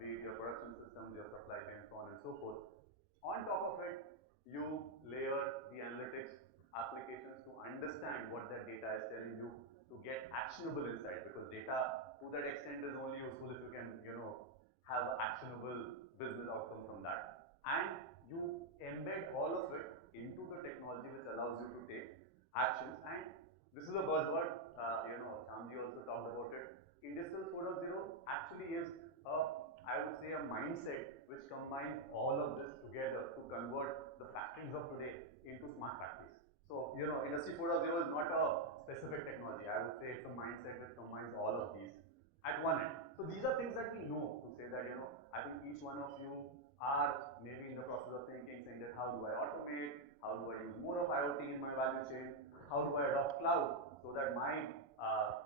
be it your production systems, your supply chain, so on and so forth. On top of it, you layer the analytics applications to understand what that data is telling you, to get actionable insight, because data to that extent is only useful if you can, have actionable business outcome from that. And you embed all of it into the technology which allows you to take actions. And this is a buzzword, Shyamji also talked about it. Industrial 4.0 actually is I would say, a mindset which combines all of this together to convert the factories of today into smart factories. So, Industry 4.0 is not a specific technology. I would say it's a mindset which combines all of these at one end. So these are things that we know, to say that, I think each one of you are maybe in the process of thinking, saying that how do I automate, how do I use more of IoT in my value chain, how do I adopt cloud so that my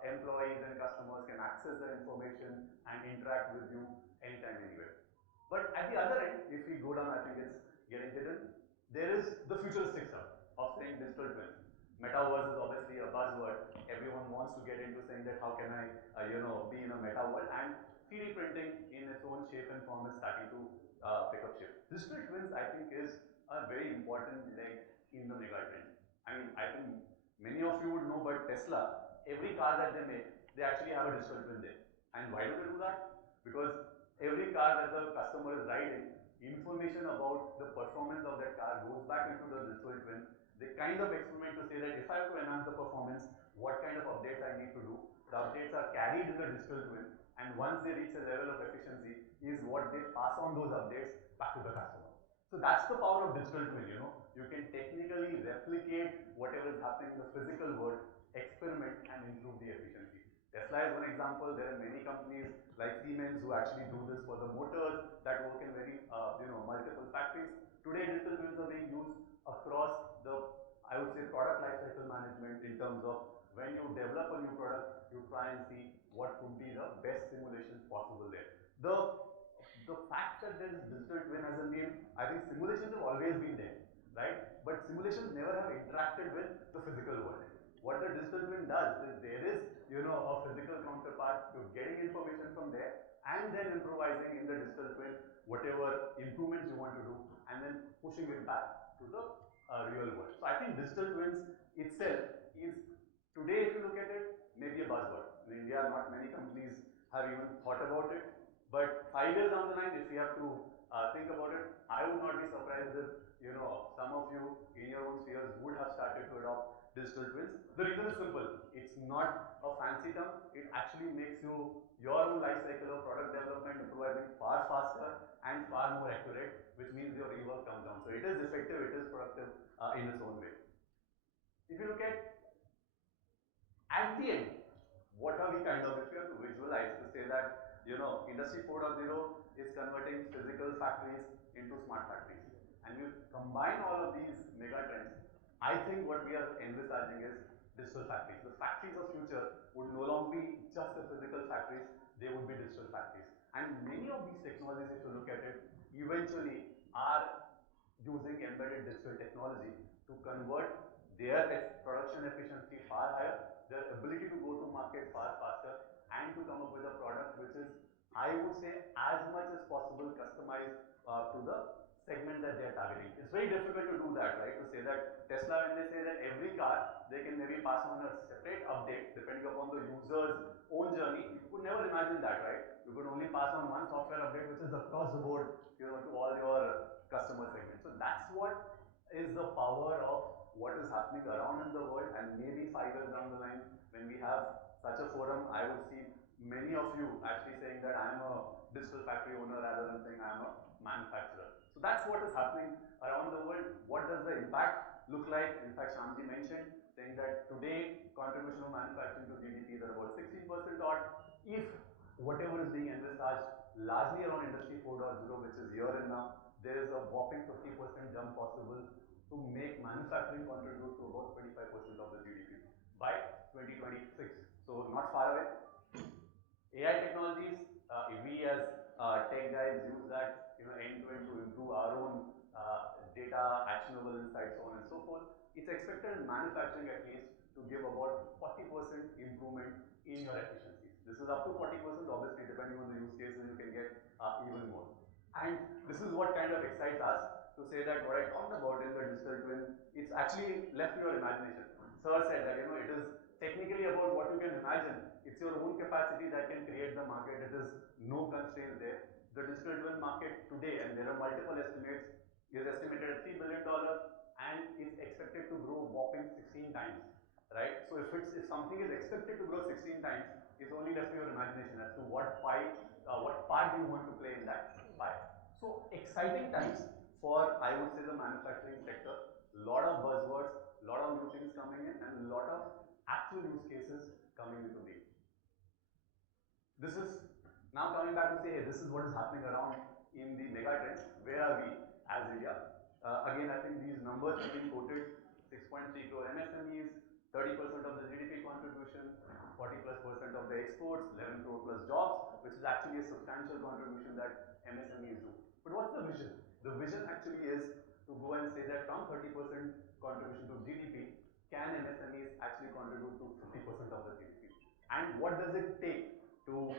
employees and customers can access the information and interact with you anytime, anywhere. But at the other end, if we go down, I think it's getting hidden, there is the futuristic stuff of saying digital twins. Metaverse is obviously a buzzword. Everyone wants to get into saying that how can I, be in a meta world, and 3D printing in its own shape and form is starting to pick up shape. Digital twins, I think, is a very important leg in the mega trend. I mean, I think many of you would know, but Tesla, every car that they make, they actually have a digital twin there. And why do they do that? Because every car that the customer is riding, information about the performance of that car goes back into the digital twin. They kind of experiment to say that if I have to enhance the performance, what kind of updates I need to do. The updates are carried in the digital twin, and once they reach a level of efficiency, is what they pass on those updates back to the customer. So that's the power of digital twin, You can technically replicate whatever is happening in the physical world, experiment and improve the efficiency. Tesla is one example. There are many companies like Siemens who actually do this for the motors that work in very, multiple factories. Today, digital twins are being used across the, I would say, product lifecycle management, in terms of when you develop a new product, you try and see what could be the best simulations possible there. The fact that there is digital twin as a name, I think simulations have always been there, right? But simulations never have interacted with the physical world. What the digital twin does is there is, a physical counterpart. You're getting information from there and then improvising in the digital twin whatever improvements you want to do, and then pushing it back to the real world. So I think digital twins itself is, today if you look at it, maybe a buzzword. In India, not many companies have even thought about it. But 5 years down the line, if we have to think about it, I would not be surprised if, some of you in your own spheres would have started to adopt digital twins. The reason is simple. It's not a fancy term. It actually makes your own life cycle of product development, improvising far faster and far more accurate, which means your rework comes down. So it is effective, it is productive in its own way. If you look at the end, what are we kind of, if you have to visualize to say that, Industry 4.0 is converting physical factories into smart factories, and we combine all of these mega trends, I think what we are envisaging is digital factories. The factories of future would no longer be just the physical factories, they would be digital factories. And many of these technologies, if you look at it, eventually are using embedded digital technology to convert their production efficiency far higher, their ability to go to market far faster, and to come up with a product which is, I would say, as much as possible customized to the segment that they are targeting. It's very difficult to do that, right? To say that Tesla, when they say that every car, they can maybe pass on a separate update depending upon the user's own journey, you could never imagine that, right? You could only pass on one software update which is across the board, to all your customer segments. So that's what is the power of what is happening around in the world, and maybe 5 years down the line, when we have such a forum, I would see many of you actually saying that I am a digital factory owner rather than saying I am a manufacturer. So that's what is happening around the world. What does the impact look like? In fact, Shyamji mentioned saying that today contribution of manufacturing to GDP is at about 16% odd. If whatever is being envisaged largely around Industry 4.0, which is here and now, there is a whopping 50% jump possible to make manufacturing contribute to about 25% of the GDP by 2026. So not far away. AI technologies, we as tech guys use that end to end to improve our own data, actionable insights, so on and so forth. It's expected in manufacturing at least to give about 40% improvement in your efficiencies. This is up to 40%, obviously depending on the use cases you can get even more. And this is what kind of excites us to say that what I talked about in the digital twin, it's actually left to your imagination. Sir said that it is technically about what you can imagine. It's your own capacity that can create the market. It is no constraints there. The digital twin market today, and there are multiple estimates, is estimated at $3 billion and it's expected to grow whopping 16 times, right? So if something is expected to grow 16 times, it's only left to your imagination as to what part do you want to play in that pie. So exciting times for, I would say, the manufacturing sector. Lot of buzzwords, lot of new things coming in, and a lot of actual use cases coming into being. This is now coming back to say, hey, this is what is happening around in the mega trends. Where are we as India? Again, I think these numbers have been quoted: 6.3 crore MSMEs, 30% of the GDP contribution, 40+% of the exports, 11 crore plus jobs, which is actually a substantial contribution that MSMEs do. But what's the vision? The vision actually is to go and say that from 30% contribution to GDP, can MSMEs actually contribute to 50% of the GDP? And what does it take to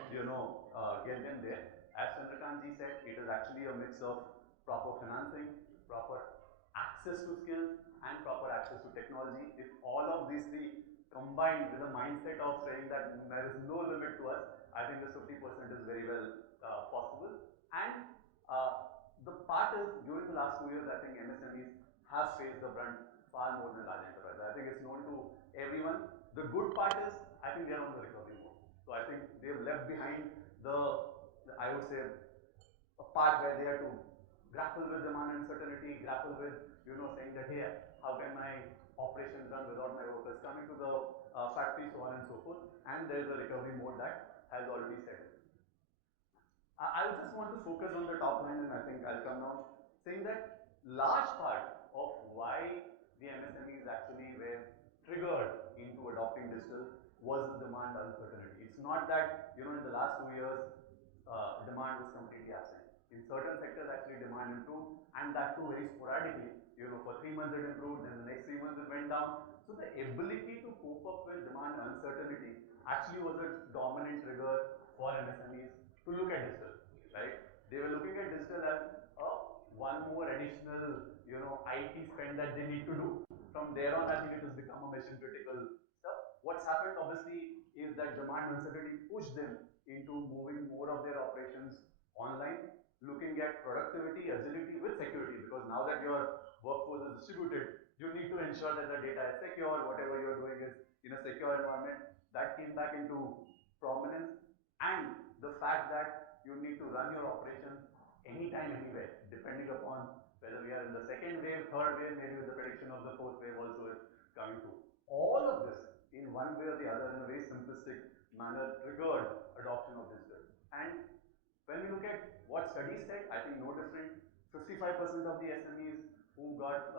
get them there? As Chandrakant ji said, it is actually a mix of proper financing, proper access to skills, and proper access to technology. If all of these three combined with a mindset of saying that there is no limit to us, I think this 50% is very well possible. And the part is, during the last 2 years, I think MSMEs have faced the brunt far more than large enterprises. I think it's known to everyone. The good part is, I think they are on the recovery mode. So I think they've left behind I would say, a part where they have to grapple with demand uncertainty, grapple with, saying that, hey, how can my operations run without my workers coming to the factory, so on and so forth. And there is a recovery mode that has already set in. I would just want to focus on the top line, and I think I'll come down, saying that large part of why the MSMEs actually were triggered into adopting digital was the demand uncertainty. It's not that, in the last 2 years, demand was completely absent. In certain sectors, actually demand improved, and that too very sporadically. For 3 months it improved, then the next 3 months it went down. So the ability to cope up with demand uncertainty actually was a dominant trigger for MSMEs to look at digital, right? They were looking at digital as one more additional, IT spend that they need to do. From there on, I think it has become a mission critical stuff. What's happened obviously is that demand uncertainty pushed them into moving more of their operations online, looking at productivity, agility with security, because now that your workforce is distributed, you need to ensure that the data is secure, whatever you're doing is in a secure environment. That came back into prominence, and the fact that you need to run your operations anytime, anywhere, depending upon whether we are in the second wave, third wave, maybe with the prediction of the fourth wave also is coming through. All of this, in one way or the other, in a very simplistic manner, triggered adoption of digital. And when we look at what studies said, I think no different. 55% of the SMEs who got,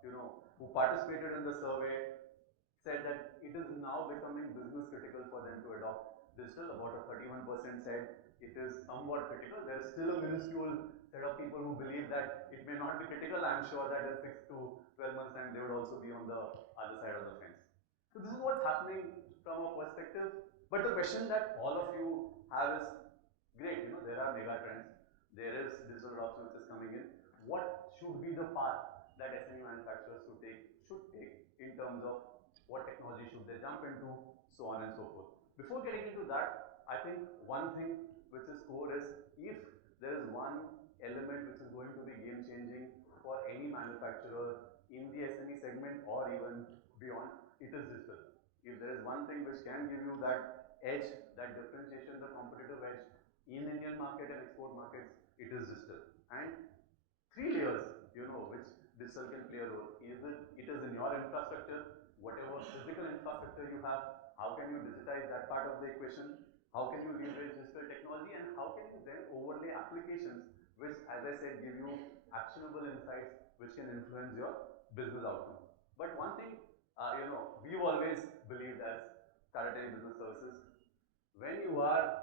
who participated in the survey said that it is now becoming business critical for them to adopt digital. About a 31% said it is somewhat critical. There is still a minuscule set of people who believe that it may not be critical. I'm sure that in 6 to 12 months time they would also be on the other side of the fence. So this is what's happening from a perspective. But the question that all of you have is, great, there are mega trends. There is digital adoption which is coming in. What should be the path that SME manufacturers should take in terms of what technology should they jump into, so on and so forth. Before getting into that, I think one thing which is core is, if there is one element which is going to be game changing for any manufacturer in the SME segment or even beyond, it is digital. If there is one thing which can give you that edge, that differentiation, the competitive edge in Indian market and export markets, it is digital. And three layers, which digital can play a role. It is in your infrastructure, whatever physical infrastructure you have, how can you digitize that part of the equation? How can you leverage digital technology, and how can you then overlay applications which, as I said, give you actionable insights which can influence your business outcome. But one thing, we've always believed as Tata Tele Business Services, when you are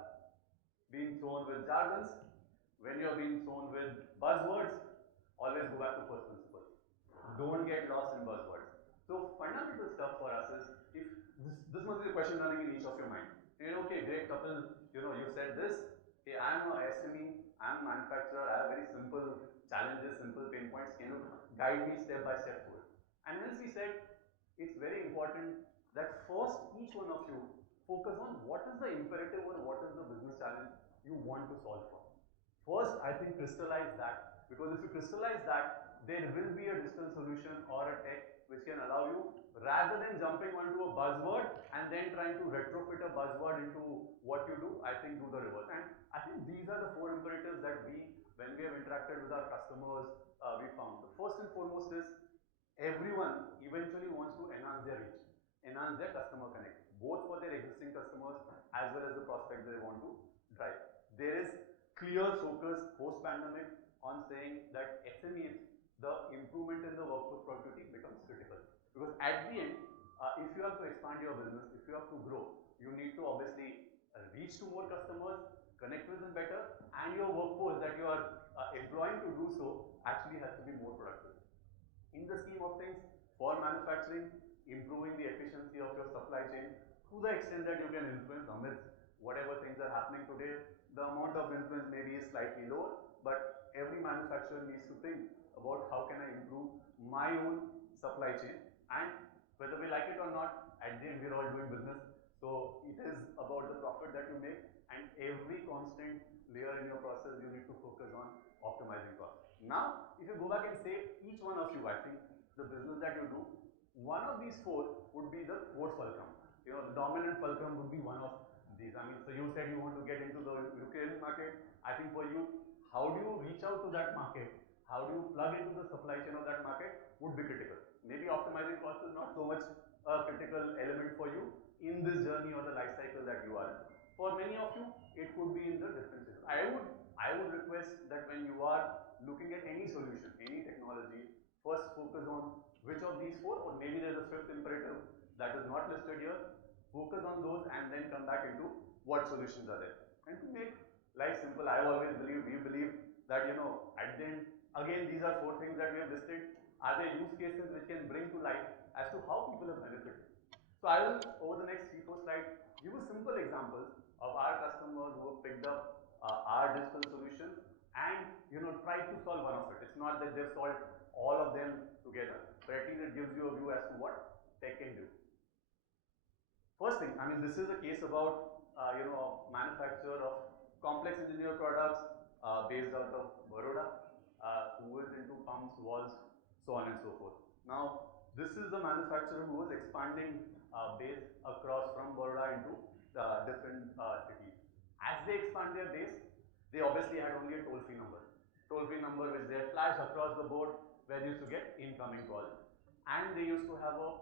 being thrown with jargons, when you're being thrown with buzzwords, always go back to first principle. Don't get lost in buzzwords. So fundamental stuff for us is, if this must be the question running in each of your mind. Okay, great couple, you said this. Hey, I'm a SME, I'm a manufacturer, I have very simple challenges, simple pain points. Can you guide me step by step through it? And hence we said, it's very important that first each one of you focus on what is the imperative or what is the business challenge you want to solve for. First, I think crystallize that, because if you crystallize that, there will be a digital solution or a tech which can allow you, rather than jumping onto a buzzword and then trying to retrofit a buzzword into what you do, I think do the reverse. And I think these are the four imperatives that when we have interacted with our customers, we found. The first and foremost is, everyone eventually wants to enhance their reach, enhance their customer connect, both for their existing customers as well as the prospects they want to drive. There is clear focus post-pandemic on saying that SMEs, the improvement in the workforce productivity becomes critical. Because at the end, if you have to expand your business, if you have to grow, you need to obviously reach to more customers, connect with them better, and your workforce that you are employing to do so actually has to be more productive. In the scheme of things, for manufacturing, improving the efficiency of your supply chain to the extent that you can influence amidst whatever things are happening today. The amount of influence maybe is slightly lower, but every manufacturer needs to think about how can I improve my own supply chain, and whether we like it or not, at the end we're all doing business. So it is about the profit that you make, and every constant layer in your process you need to focus on optimizing costs. Now, if you go back and say each one of you, I think the business that you do, one of these four would be the core fulcrum. The dominant fulcrum would be one of these. I mean, so you said you want to get into the Ukrainian market. I think for you, how do you reach out to that market? How do you plug into the supply chain of that market would be critical. Maybe optimizing costs is not so much a critical element for you in this journey or the life cycle that you are in. For many of you, it could be in the differences. I would request that when you are looking at any solution, any technology, first focus on which of these four, or maybe there's a fifth imperative that is not listed here. Focus on those and then come back into what solutions are there. And to make life simple, I always believe, we believe that, at the end, again, these are four things that we have listed. Are there use cases which can bring to life as to how people have benefited? So I will, over the next 3-4 slides, give you simple examples of our customers who have picked up our digital solutions and try to solve one of it. It's not that they've solved all of them together, but at least it gives you a view as to what tech can do. First thing, I mean, this is a case about a manufacturer of complex engineered products based out of Baroda, who is into pumps, valves, so on and so forth. Now, this is the manufacturer who was expanding base across from Baroda into different cities. As they expand their base, they obviously had only a toll-free number which they flashed across the board where they used to get incoming calls. And they used to have a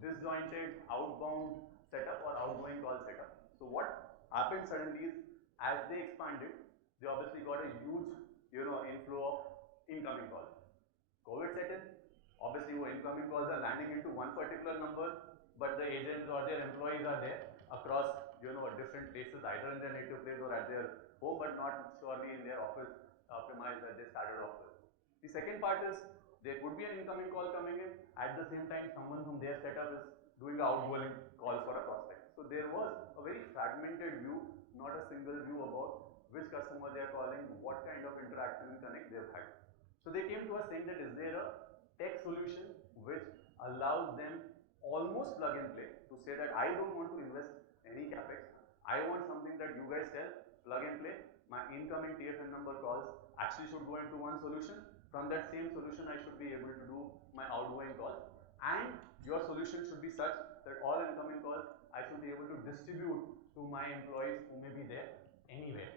disjointed outbound setup or outgoing call setup. So what happened suddenly is, as they expanded, they obviously got a huge inflow of incoming calls. COVID set in, obviously incoming calls are landing into one particular number, but the agents or their employees are there across, different places, either in their native place or at their home, but not surely in their office premise that they started off with. The second part is there could be an incoming call coming in. At the same time, someone from their setup is doing the outgoing call for a prospect. So there was a very fragmented view, not a single view about which customer they are calling, what kind of interaction and connect they've had. So they came to us saying that is there a tech solution which allows them almost plug and play to say that I don't want to invest any capex. I want something that you guys tell, plug and play. My incoming TFN number calls actually should go into one solution. From that same solution, I should be able to do my outgoing calls. And your solution should be such that all incoming calls I should be able to distribute to my employees who may be there anywhere.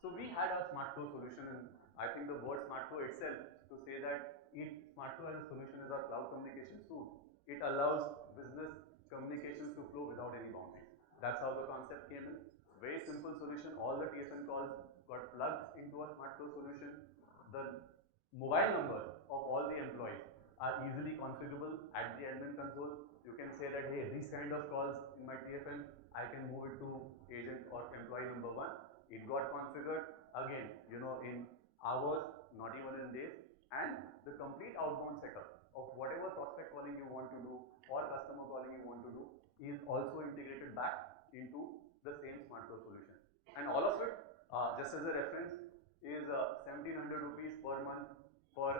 So we had a smart flow solution, and I think the word smart flow itself to say that smart flow as a solution is our cloud communication suite. It allows business communications to flow without any boundaries. That's how the concept came in. Very simple solution. All the TFN calls got plugged into a smart flow solution. The mobile numbers of all the employees are easily configurable at the admin console. You can say that, hey, these kind of calls in my TFN, I can move it to agent or employee number one. It got configured again, in hours, not even in days, and the complete outbound setup of whatever prospect calling you want to do or customer calling you want to do is also integrated back into the same smart flow solution. And all of it, just as a reference, is 1700 rupees per month for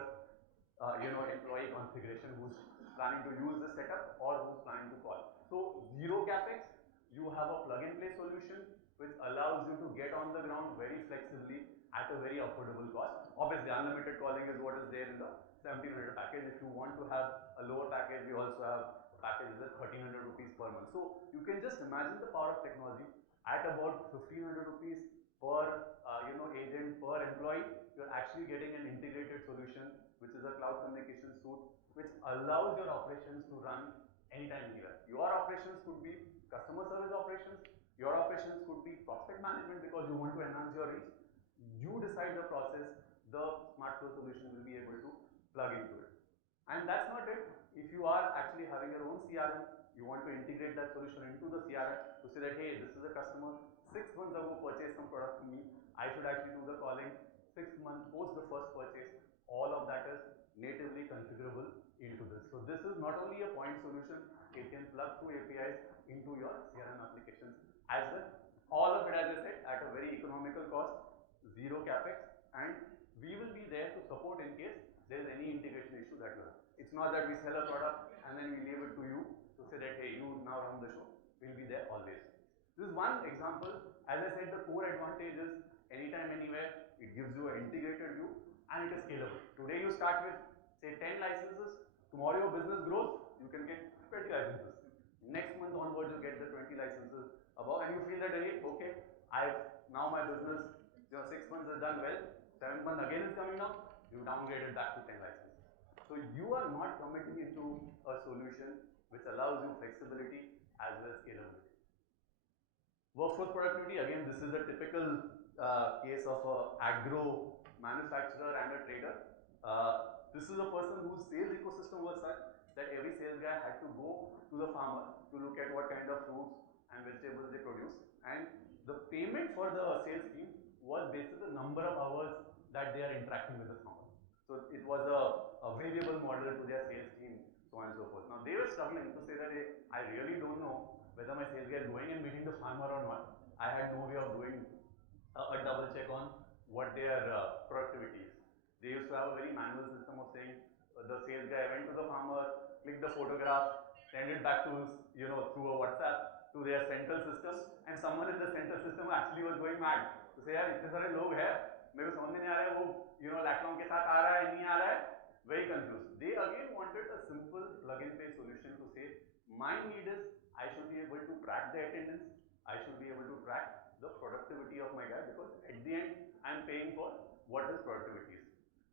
employee configuration who's planning to use this setup or who's planning to call. So zero capex, you have a plug and play solution which allows you to get on the ground very flexibly at a very affordable cost. Obviously, unlimited calling is what is there in the 1700 package. If you want to have a lower package, we also have packages at 1300 rupees per month. So you can just imagine the power of technology at about 1500 rupees per agent, per employee. You're actually getting an integrated solution, which is a cloud communication suite, which allows your operations to run anytime, anywhere. Your operations could be customer service operations. Your operations could be prospect management because you want to enhance your reach. You decide the process, the smart flow solution will be able to plug into it. And that's not it. If you are actually having your own CRM, you want to integrate that solution into the CRM to say that, hey, this is a customer 6 months ago purchased some product from me. I should actually do the calling 6 months post the first purchase. All of that is natively configurable into this. So this is not only a point solution, it can plug through APIs into your CRM applications as well. All of it, as I said, at a very economical cost, zero capex, and we will be there to support in case there is any integration issue that you have. It's not that we sell a product and then we leave it to you to say that, hey, you now run the show. We'll be there always. This is one example. As I said, the core advantage is anytime, anywhere. It gives you an integrated view and it is scalable. Today you start with, say, 10 licenses. Tomorrow your business grows, you can get 20 licenses. Next month onwards, you get the 20 licenses above, and you feel that, hey, okay, now my business, 6 months has done well, 7th month again is coming up, you downgrade it back to 10 licenses. So you are not committing into a solution which allows you flexibility as well as scalability. Workforce productivity, again, this is a typical case of an agro manufacturer and a trader. This is a person whose sales ecosystem was such that every sales guy had to go to the farmer to look at what kind of fruits and vegetables they produce. And the payment for the sales team was based on the number of hours that they are interacting with the farmer. So it was a variable model to their sales team, so on and so forth. Now they were struggling to say that, hey, I really don't know whether my sales guy is going and meeting the farmer or not. I had no way of doing a double check on what their productivity is. They used to have a very manual system of saying the sales guy went to the farmer, clicked the photograph, send it back to his, through a WhatsApp to their central system, and someone in the central system actually was going mad to say, यार इतने सारे लोग हैं, मेरे को समझ में नहीं आ रहा है वो लैटलॉन्ग के साथ आ रहा है नहीं आ रहा है, very confused. They again wanted a simple plug and play solution to say, my need is I should be able to track the attendance, I should be able to track the productivity of my guy because at the end I'm paying for what his productivity is.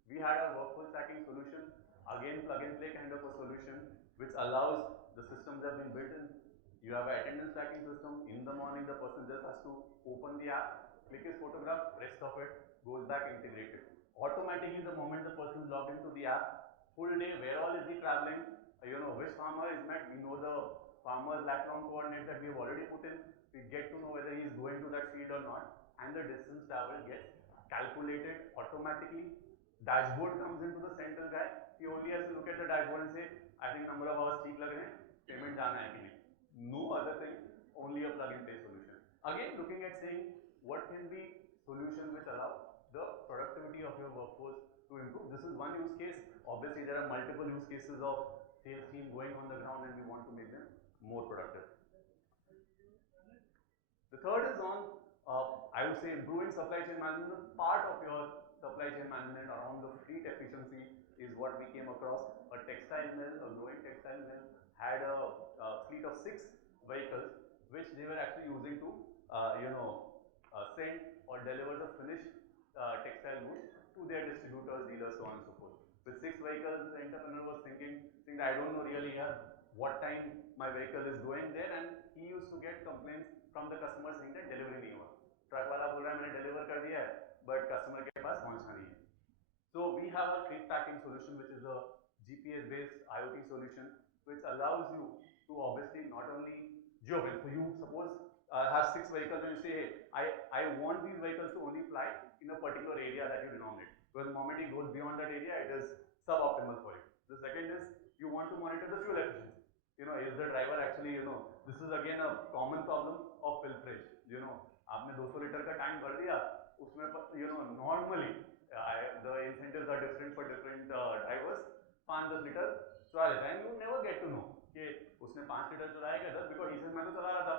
We had our workforce tracking solution, again plug and play kind of a solution which allows the systems have been built in. You have an attendance tracking system. In the morning, the person just has to open the app, click his photograph, rest of it goes back integrated. Automatically, the moment the person is logged into the app, full day, where all is he traveling, which farmer is met. We know the farmer's lat long coordinates that we have already put in. We get to know whether he is going to that field or not, and the distance traveled gets calculated automatically. Dashboard comes into the central guy. He only has to look at the dashboard and say, I think number of hours ठीक लग रहे हैं, payment जाना है कि नहीं. No other thing, only a plug-and-play solution. Again, looking at saying what can be solutions which allow the productivity of your workforce to improve. This is one use case. Obviously, there are multiple use cases of sales team going on the ground, and we want to make them more productive. The third is on, I would say, improving supply chain management. Part of your supply chain management around the fleet efficiency is what we came across. A textile mill, a growing textile mill, had a fleet of 6 vehicles, which they were actually using to, send or deliver the finished textile goods to their distributors, dealers, so on and so forth. With 6 vehicles, the entrepreneur was thinking that I don't know really what time my vehicle is going there, and he used to get complaints from the customer saying that delivery नहीं हुआ. Truck वाला बोल रहा है मैंने deliver कर दिया है, but customer के पास पहुंचा नहीं है. So we have a fleet tracking solution, which is a GPS-based IoT solution, which allows you to obviously not only geofence. So you suppose have 6 vehicles and you say, hey, I want these vehicles to only fly in a particular area that you denominate. Because the moment it goes beyond that area, it is suboptimal for you. The second is you want to monitor the fuel efficiency. Is the driver actually, this is again a common problem of pilferage. आपने 200 litre का tank भर दिया, उसमें normally the incentives are different for different drivers. 5-10 litre चुरा लेता है, and you never get to know कि उसने 5 लीटर चुराया क्या 10, because he says मैं तो चला रहा था.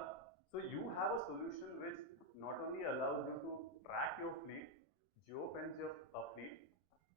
So you have a solution which not only allows you to track your fleet, geofence your fleet,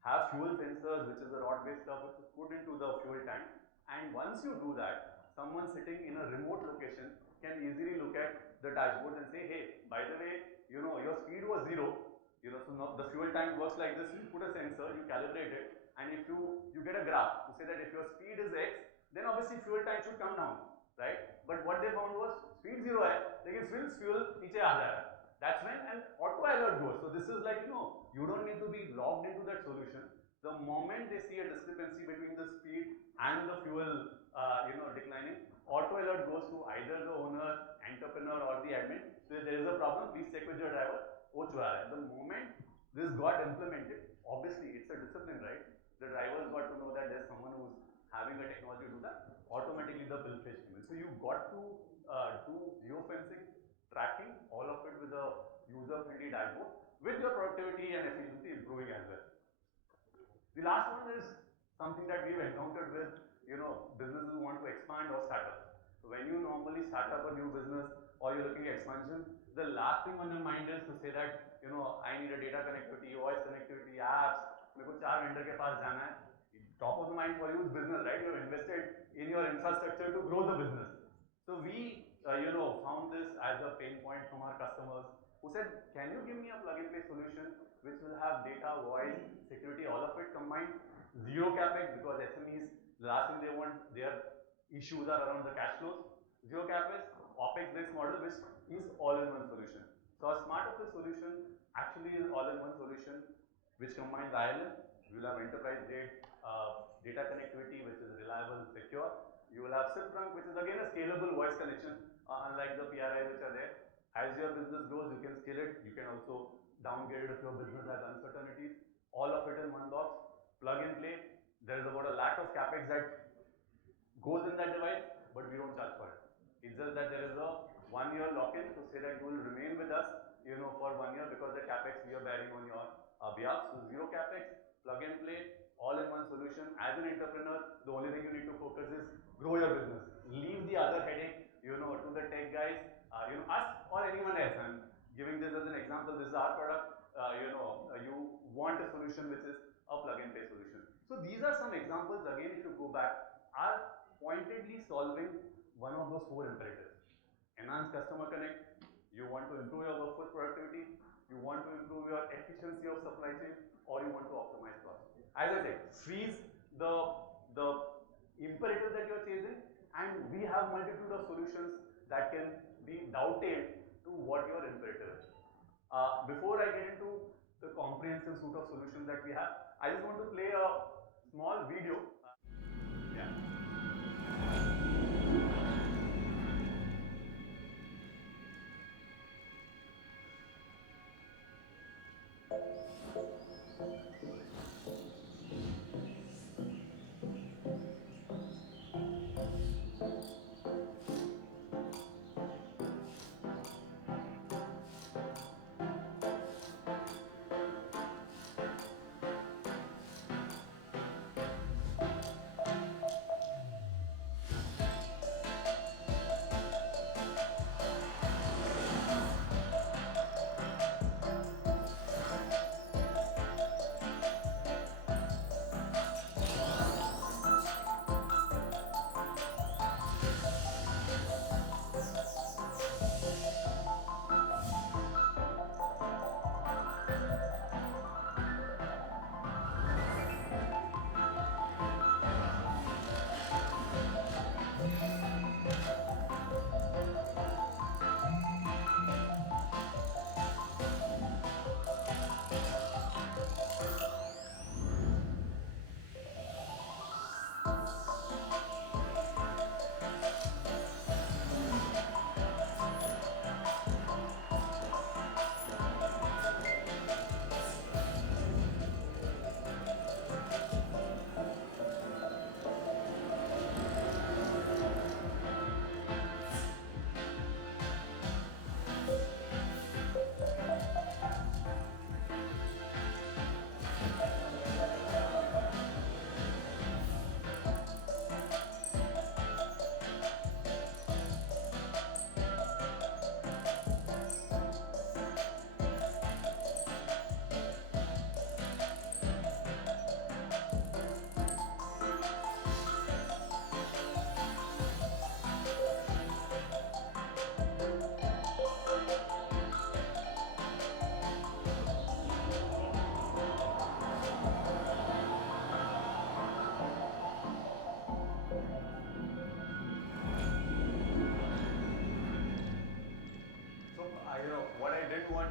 have fuel sensors, which is a rod-based stuff which is put into the fuel tank, and once you do that, someone sitting in a remote location can easily look at the dashboard and say, hey, by the way, your speed was 0. So now the fuel tank works like this. You put a sensor, you calibrate it, and if you get a graph to say that if your speed is X, then obviously fuel tank should come down, right? But what they found was speed 0 hai, lekin still fuel niche aa ja raha hai. That's when an auto alert goes. So this is like, you don't need to be logged into that solution. The moment they see a discrepancy between the speed and the fuel, declining, auto alert goes to either the owner, entrepreneur, or the admin. So if there is a problem, please check with your driver. The moment this got implemented, obviously it's a discipline, right? The drivers got to know that there's someone who's having a technology to do that. Automatically the pilferage came in. So you got to do geofencing, tracking, all of it with a user-friendly dashboard, with your productivity and efficiency improving as well. The last one is something that we've encountered with, businesses who want to expand or start up. So when you normally start up a new business or you're looking at expansion, the last thing on your mind is to say that, I need a data connectivity, voice connectivity, apps, मेरे को 4 vendor के पास जाना है. Top of the mind for you is business, right? You have invested in your infrastructure to grow the business. So we, found this as a pain point from our customers who said, can you give me a plug-and-play solution which will have data, voice, security, all of it combined? Zero capex, because SMEs, the last thing they want, their issues are around the cash flows. Zero capex, OPEX-based model, which is all-in-one solution. So our smart office solution actually is all-in-one solution which combines ILM. You will have enterprise-grade data connectivity, which is reliable and secure. You will have SIP trunk, which is again a scalable voice connection, unlike the PRIs which are there. As your business grows, you can scale it. You can also downgrade it if your business has uncertainties. All of it in one box, plug and play. There is about a lakh of capex that goes in that device, but we don't charge for it. It's just that there is a 1-year lock-in to say that you will remain with us, for 1 year, because the capex we are bearing on your behalf. So zero capex, plug and play, all-in-one solution. As an entrepreneur, the only thing you need to focus is grow your business. Leave the other headache, to the tech guys, us or anyone else. I'm giving this as an example. This is our product. You want a solution which is a plug-and-play solution. So these are some examples. Again, if you go back, are pointedly solving one of those 4 imperatives. Enhance customer connect. You want to improve your workforce productivity. You want to improve your efficiency of supply chain, or you want to optimize costs. As I said, freeze the imperative that you're chasing, and we have multitude of solutions that can be dovetailed to what your imperative is. Before I get into the comprehensive suite of solutions that we have, I just want to play a small video. Yeah.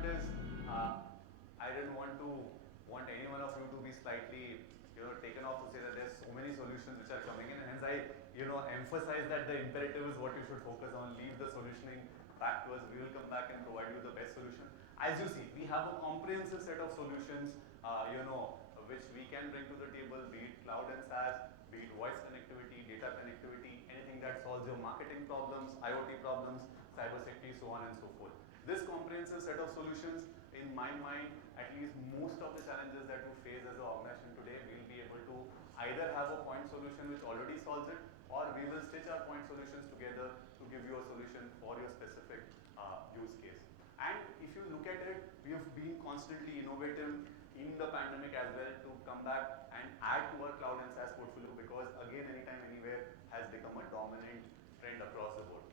is, I didn't want any one of you to be slightly, taken off to say that there's so many solutions which are coming in, and hence I, emphasize that the imperative is what you should focus on. Leave the solutioning back to us. We will come back and provide you the best solution. As you see, we have a comprehensive set of solutions, which we can bring to the table, be it cloud and SaaS, be it voice connectivity, data connectivity, anything that solves your marketing problems, IoT problems, cybersecurity, so on and so forth. This comprehensive set of solutions, in my mind, at least most of the challenges that you face as an organization today, we'll be able to either have a point solution which already solves it, or we will stitch our point solutions together to give you a solution for your specific use case. And if you look at it, we have been constantly innovative in the pandemic as well to come back and add to our cloud and SaaS portfolio, because again, anytime, anywhere has become a dominant trend across the board.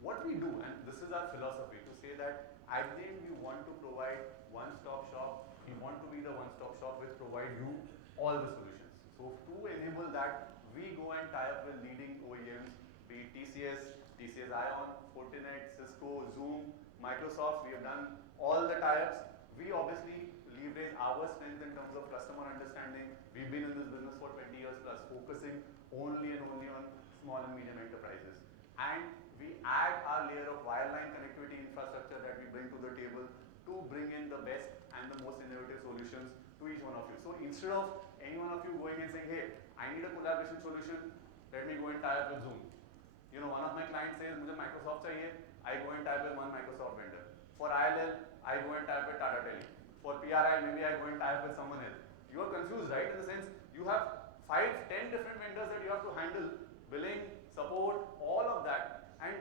What we do, and this is our philosophy, to say that at the end we want to provide one-stop shop. We want to be the one-stop shop which provide you all the solutions. So to enable that, we go and tie up with leading OEMs, be it TCS, TCS Ion, Fortinet, Cisco, Zoom, Microsoft. We have done all the tie-ups. We obviously leverage our strength in terms of customer understanding. We've been in this business for 20 years plus, focusing only and only on small and medium enterprises. And we add our layer of wireline connectivity infrastructure that we bring to the table to bring in the best and the most innovative solutions to each one of you. So instead of any one of you going and saying, hey, I need a collaboration solution, let me go and tie up with Zoom. One of my clients says, मुझे Microsoft चाहिए, I go and tie up with one Microsoft vendor. For ILL, I go and tie up with Tata Tele. For PRI, maybe I go and tie up with someone else. You are confused, right? In the sense, you have 5, 10 different vendors that you have to handle, billing, support, all of that. And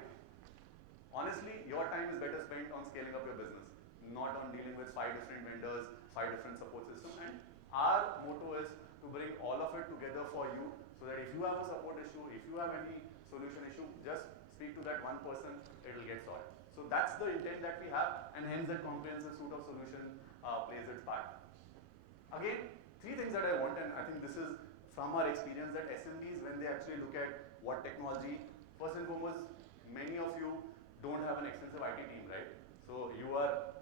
honestly, your time is better spent on scaling up your business, not on dealing with 5 different vendors, 5 different support systems. And our motto is to bring all of it together for you, so that if you have a support issue, if you have any solution issue, just speak to that one person, it will get solved. So that's the intent that we have, and hence that comprehensive suite of solution plays its part. Again, 3 things that I want, and I think this is from our experience, that SMEs, when they actually look at what technology, first and foremost, many of you don't have an extensive IT team, right? So you are,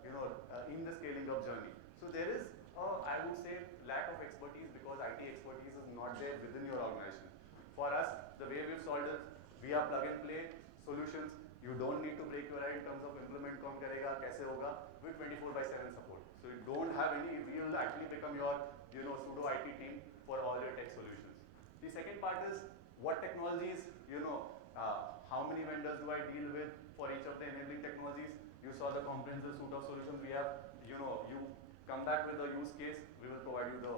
in the scaling up journey. So there is, I would say, lack of expertise, because IT expertise is not there within your organization. For us, the way we've solved it, we are plug and play solutions. You don't need to break your head in terms of implement kaun karega, kaise hoga, with 24/7 support. So you don't have any, we will actually become your, pseudo IT team for all your tech solutions. The second part is, what technologies, how many vendors do I deal with for each of the enabling technologies? You saw the comprehensive suite of solutions we have. You come back with a use case, we will provide you the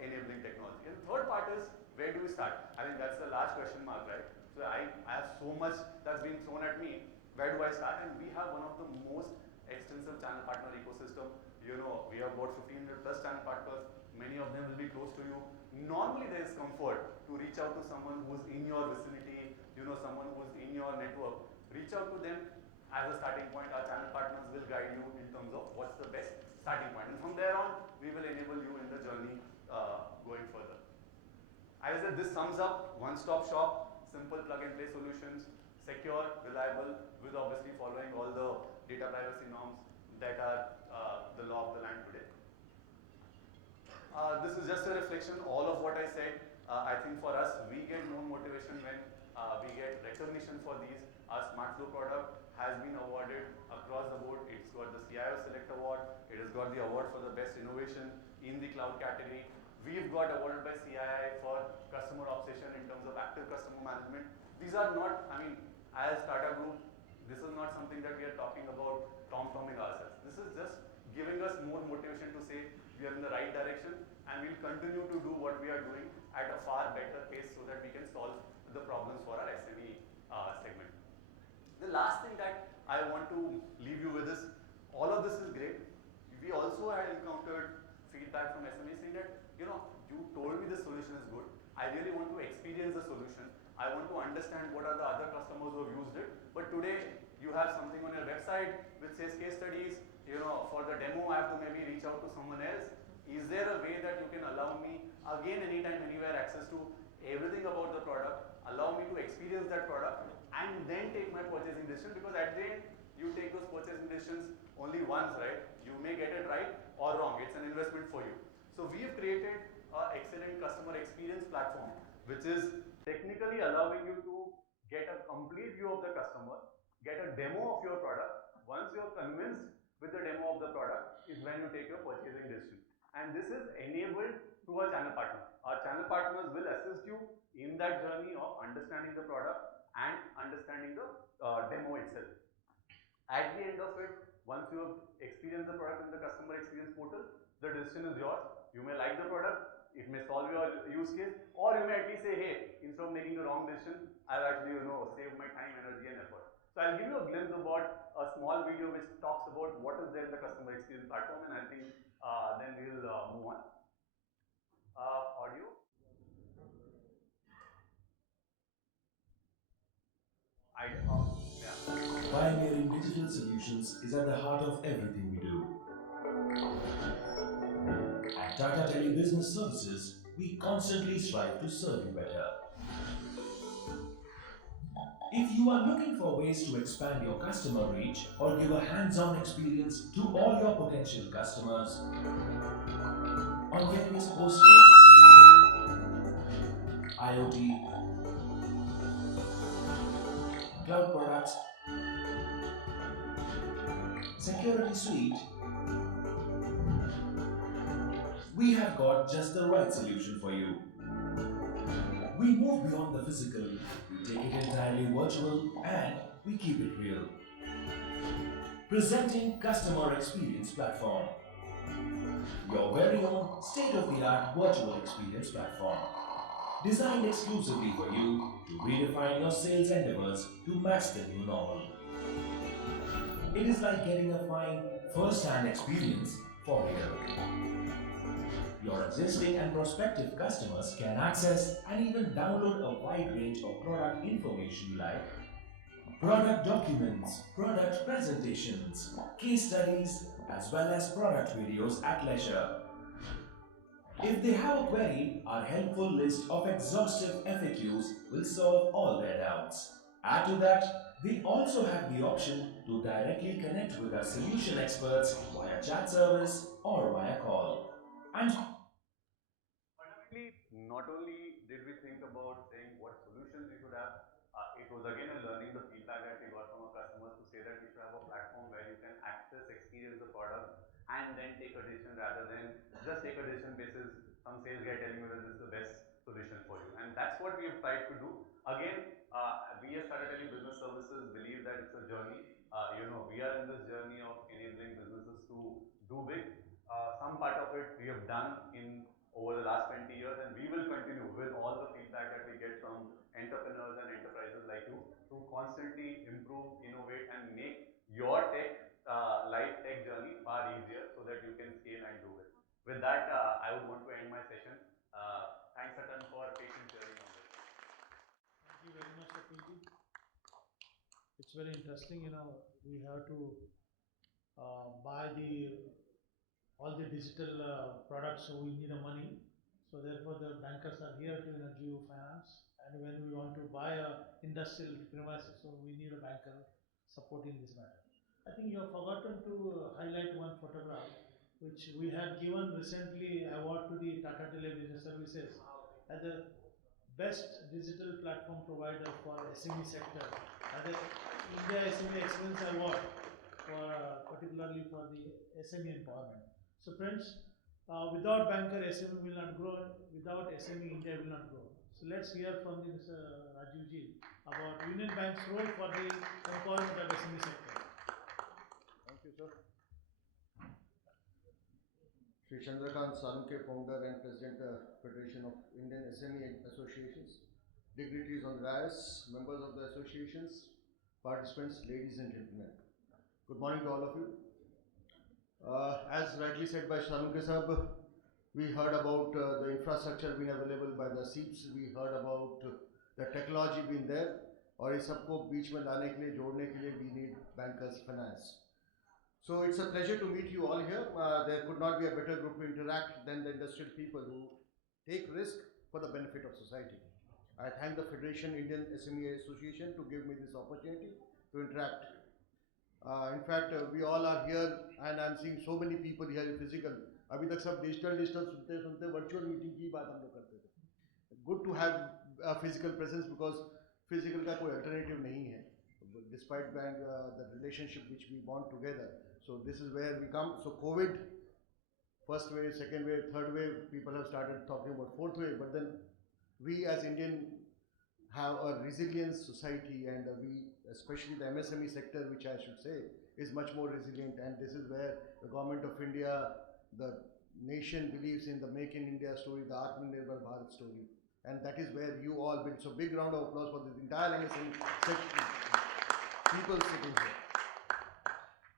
enabling technology. And the third part is, where do we start? I think that's the last question mark, right? So I have so much that's been thrown at me. Where do I start? And we have one of the most extensive channel partner ecosystem. We have about 1,500 plus channel partners. Many of them will be close to you. Normally there is comfort to reach out to someone who's in your vicinity, someone who's in your network. Reach out to them as a starting point. Our channel partners will guide you in terms of what's the best starting point. And from there on, we will enable you in the journey going further. As I said, this sums up one-stop shop, simple plug-and-play solutions, secure, reliable, with obviously following all the data privacy norms that are the law of the land today. This is just a reflection, all of what I said. I think for us, we get more motivation when we get recognition for these. Our Smart Flow product has been awarded across the board. It's got the CIO Select Award. It has got the award for the best innovation in the cloud category. We've got awarded by CII for customer obsession in terms of active customer management. These are not, as Tata Group, this is not something that we are talking about tom-tomming ourselves. This is just giving us more motivation to say we are in the right direction, and we'll continue to do what we are doing at a far better pace, so that we can solve the problems for our SME segment. The last thing that I want to leave you with is, all of this is great. We also had encountered feedback from SMEs saying that, you told me this solution is good. I really want to experience the solution. I want to understand what are the other customers who have used it. But today, you have something on your website which says case studies. For the demo, I have to maybe reach out to someone else. Is there a way that you can allow me, again, anytime, anywhere, access to everything about the product, allow me to experience that product, and then take my purchasing decision? Because at the end, you take those purchasing decisions only once, right? You may get it right or wrong. It's an investment for you. So we've created an excellent customer experience platform, which is technically allowing you to get a complete view of the customer, get a demo of your product. Once you're convinced with the demo of the product is when you take your purchasing decision. And this is enabled through our channel partner. Our channel partners will assist you in that journey of understanding the product and understanding the demo itself. At the end of it, once you have experienced the product in the customer experience portal, the decision is yours. You may like the product, it may solve your use case, or you may at least say, hey, instead of making the wrong decision, I've actually, saved my time, energy and effort. So I'll give you a glimpse about a small video which talks about what is there in the customer experience platform, and I think then we'll move on. Audio. Yeah. Pioneering digital solutions is at the heart of everything we do. At Tata Tele Business Services, we constantly strive to serve you better. If you are looking for ways to expand your customer reach or give a hands-on experience to all your potential customers on various postpaid, IoT, cloud products, security suite, we have got just the right solution for you. We move beyond the physical, we take it entirely virtual, and we keep it real. Presenting Customer Experience Platform, your very own state-of-the-art virtual experience platform. Designed exclusively for you to redefine your sales endeavors to match the new normal. It is like getting a fine first-hand experience for real. Your existing and prospective customers can access and even download a wide range of product information like product documents, product presentations, case studies, as well as product videos at leisure. If they have a query, our helpful list of exhaustive FAQs will solve all their doubts. Add to that, they also have the option to directly connect with our solution experts via chat service or via call. And fundamentally, not only did we think about saying what solutions we should have, it was again a learning the feedback that we got from our customers to say that we should have a platform where you can access, experience the product, and then take a decision rather than just take a decision basis some sales guy telling you that this is the best solution for you. And that's what we have tried to do. Again, we as Tata Tele Business Services believe that it's a journey. We are in this journey of enabling businesses to do big. Some part of it we have done in over the last 20 years, and we will continue with all the feedback that we get from entrepreneurs and enterprises like you to constantly improve, innovate, and make your life tech journey far easier so that you can scale and do it. With that, I would want to end my session. Thanks a ton for patient hearing on this. Thank you very much, Akhilji. It's very interesting, we have to buy all the digital products, so we need money. So therefore, the bankers are here to give you finance. And when we want to buy a industrial premises, so we need a banker supporting this matter. I think you have forgotten to highlight one photograph, which we have given recently award to the Tata Tele Business Services as the best digital platform provider for SME sector, as the India SME Excellence Award, particularly for the SME empowerment. So friends, without banker, SME will not grow. Without SME, India will not grow. So let's hear from Mr. Rajiv Ji about Union Bank's role for the empowerment of SME sector. Thank you, sir. Sri Chandrakant Salunke, founder and president Federation of Indian SME Associations, dignitaries on the dais, members of the associations, participants, ladies and gentlemen. Good morning to all of you. As rightly said by Salunke Sahab, we heard about the infrastructure being available by the SEEPs, we heard about the technology being there, और इस सबको बीच में लाने के लिए, जोड़ने के लिए we need bankers finance. So it's a pleasure to meet you all here. There could not be a better group to interact than the industrial people who take risk for the benefit of society. I thank the Federation Indian SME Association to give me this opportunity to interact. In fact, we all are here, and I'm seeing so many people here in physical. अभी तक सब digital सुनते सुनते virtual meeting की बात हम लोग करते थे. Good to have a physical presence because physical का कोई alternative नहीं है. Despite the relationship which we bond together. So this is where we come. So COVID, first wave, second wave, third wave, people have started talking about fourth wave. But then we as Indian have a resilient society, and we, especially the MSME sector, which I should say is much more resilient, and this is where the government of India, the nation believes in the Make in India story, the Atmanirbhar Bharat story, and that is where you all build. So big round of applause for this entire MSME section, people sitting here.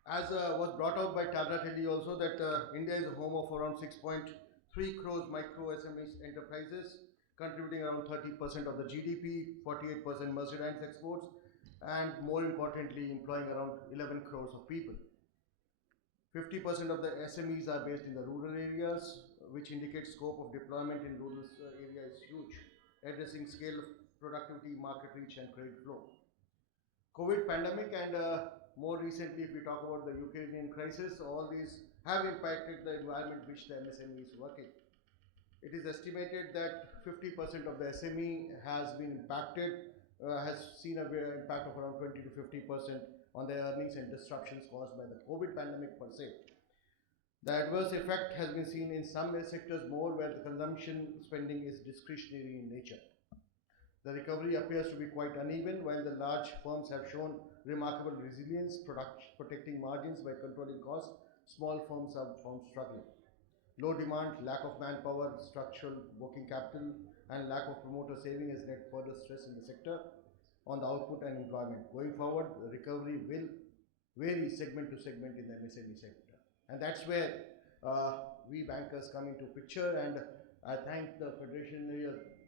As was brought out by Tabra Telly also, that India is a home of around 6.3 crores micro SME enterprises, contributing around 30% of the GDP, 48% merchandise exports, and more importantly, employing around 11 crores of people. 50% of the SMEs are based in the rural areas, which indicates scope of deployment in rural area is huge, addressing scale of productivity, market reach, and credit flow. COVID pandemic and more recently, if we talk about the Ukrainian crisis, all these have impacted the environment which the MSME is working. It is estimated that 50% of the SME has been impacted, has seen an impact of around 20 to 50% on their earnings and disruptions caused by the COVID pandemic per se. The adverse effect has been seen in some sectors more where the consumption spending is discretionary in nature. The recovery appears to be quite uneven, while the large firms have shown remarkable resilience, protecting margins by controlling costs. Small firms are found struggling. Low demand, lack of manpower, structural working capital, and lack of promoter saving has led further stress in the sector on the output and employment. Going forward, the recovery will vary segment to segment in the MSME sector. And that's where we bankers come into picture, and I thank the Federation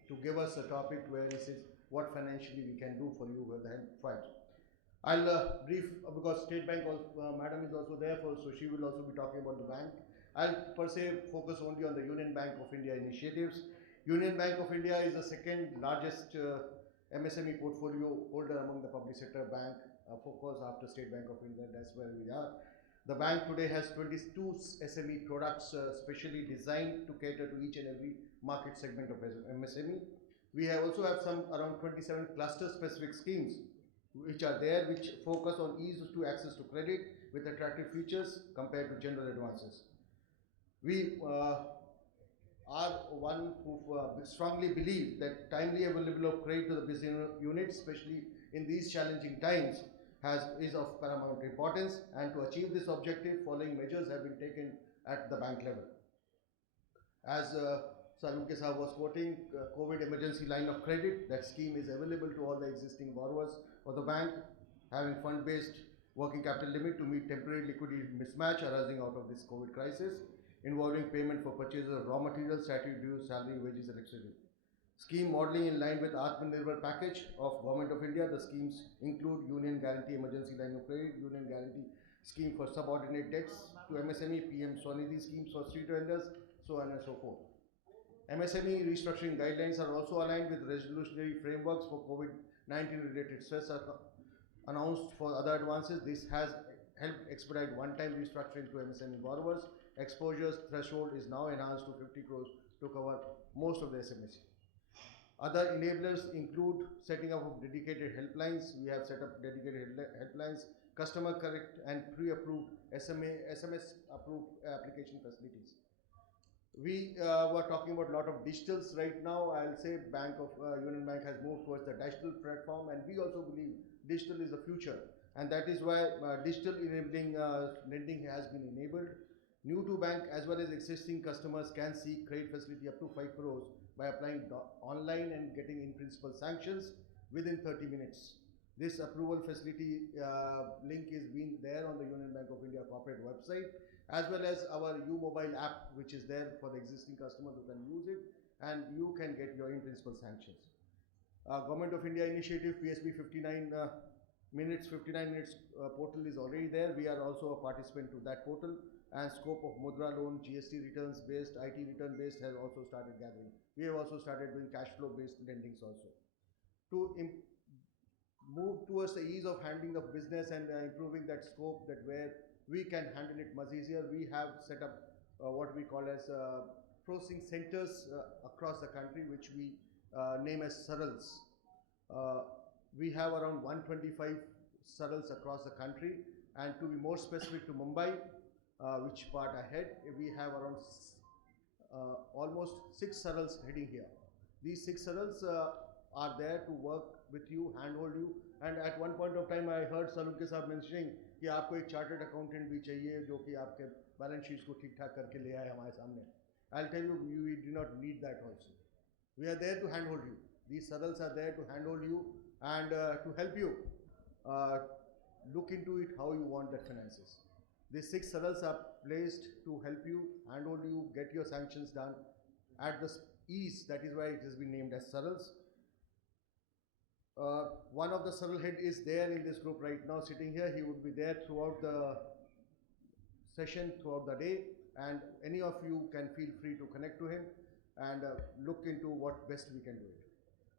to give us a topic where he says what financially we can do for you with the help fight. I'll brief because State Bank Madam is also there, so she will also be talking about the bank. I'll per se focus only on the Union Bank of India initiatives. Union Bank of India is the second largest MSME portfolio holder among the public sector bank, of course after State Bank of India, that's where we are. The bank today has 22 SME products specially designed to cater to each and every market segment of MSME. We also have some around 27 cluster specific schemes which are there, which focus on ease to access to credit with attractive features compared to general advances. We are one who strongly believe that timely availability of credit to the business units, especially in these challenging times, is of paramount importance, and to achieve this objective, following measures have been taken at the bank level. As Salunke Sahab was quoting, COVID emergency line of credit, that scheme is available to all the existing borrowers of the bank, having fund-based working capital limit to meet temporary liquidity mismatch arising out of this COVID crisis, involving payment for purchases of raw materials, statutory dues, salary, wages, and etc. Scheme modeling in line with Atmanirbhar package of Government of India. The schemes include Union Guarantee Emergency Line of Credit, Union Guarantee Scheme for Subordinate Debts to MSME, PM Swanidhi schemes for street vendors, so on and so forth. MSME restructuring guidelines are also aligned with resolutionary frameworks for COVID-19 related stress announced for other advances. This has helped expedite one-time restructuring to MSME borrowers. Exposures threshold is now enhanced to 50 crores to cover most of the SMEs. Other enablers include setting up of dedicated helplines. We have set up dedicated helplines, customer correct and pre-approved SMS approved application facilities. We were talking about a lot of digitals right now. I'll say Union Bank has moved towards the digital platform, and we also believe digital is the future, and that is why digital enabling lending has been enabled. New to bank as well as existing customers can seek credit facility up to 5 crores by applying online and getting in principle sanctions within 30 minutes. This approval facility link is being there on the Union Bank of India corporate website, as well as our U-Mobile app, which is there for the existing customers who can use it, and you can get your in principle sanctions. Government of India initiative PSB 59 minutes portal is already there. We are also a participant to that portal, and scope of Mudra loan, GST returns based, IT return based has also started gathering. We have also started doing cash flow based lendings also. To move towards the ease of handling of business and improving that scope, that where we can handle it much easier. We have set up what we call as processing centers across the country, which we name as SARLs. We have around 125 SARLs across the country, and to be more specific to Mumbai, which part ahead, we have around almost 6 SARLs heading here. These 6 SARLs are there to work with you, handhold you, and at one point of time I heard Salunke साहब mentioning कि आपको एक chartered accountant भी चाहिए जो कि आपके balance sheets को ठीक ठाक करके ले आए हमारे सामने. I'll tell you, we do not need that also. We are there to handhold you. These SARLs are there to handhold you and to help you look into it how you want that finances. These 6 SARLs are placed to help you, handhold you, get your sanctions done at the ease. That is why it has been named as SARLs. One of the SARL head is there in this group right now, sitting here. He would be there throughout the session, throughout the day, and any of you can feel free to connect to him and look into what best we can do it.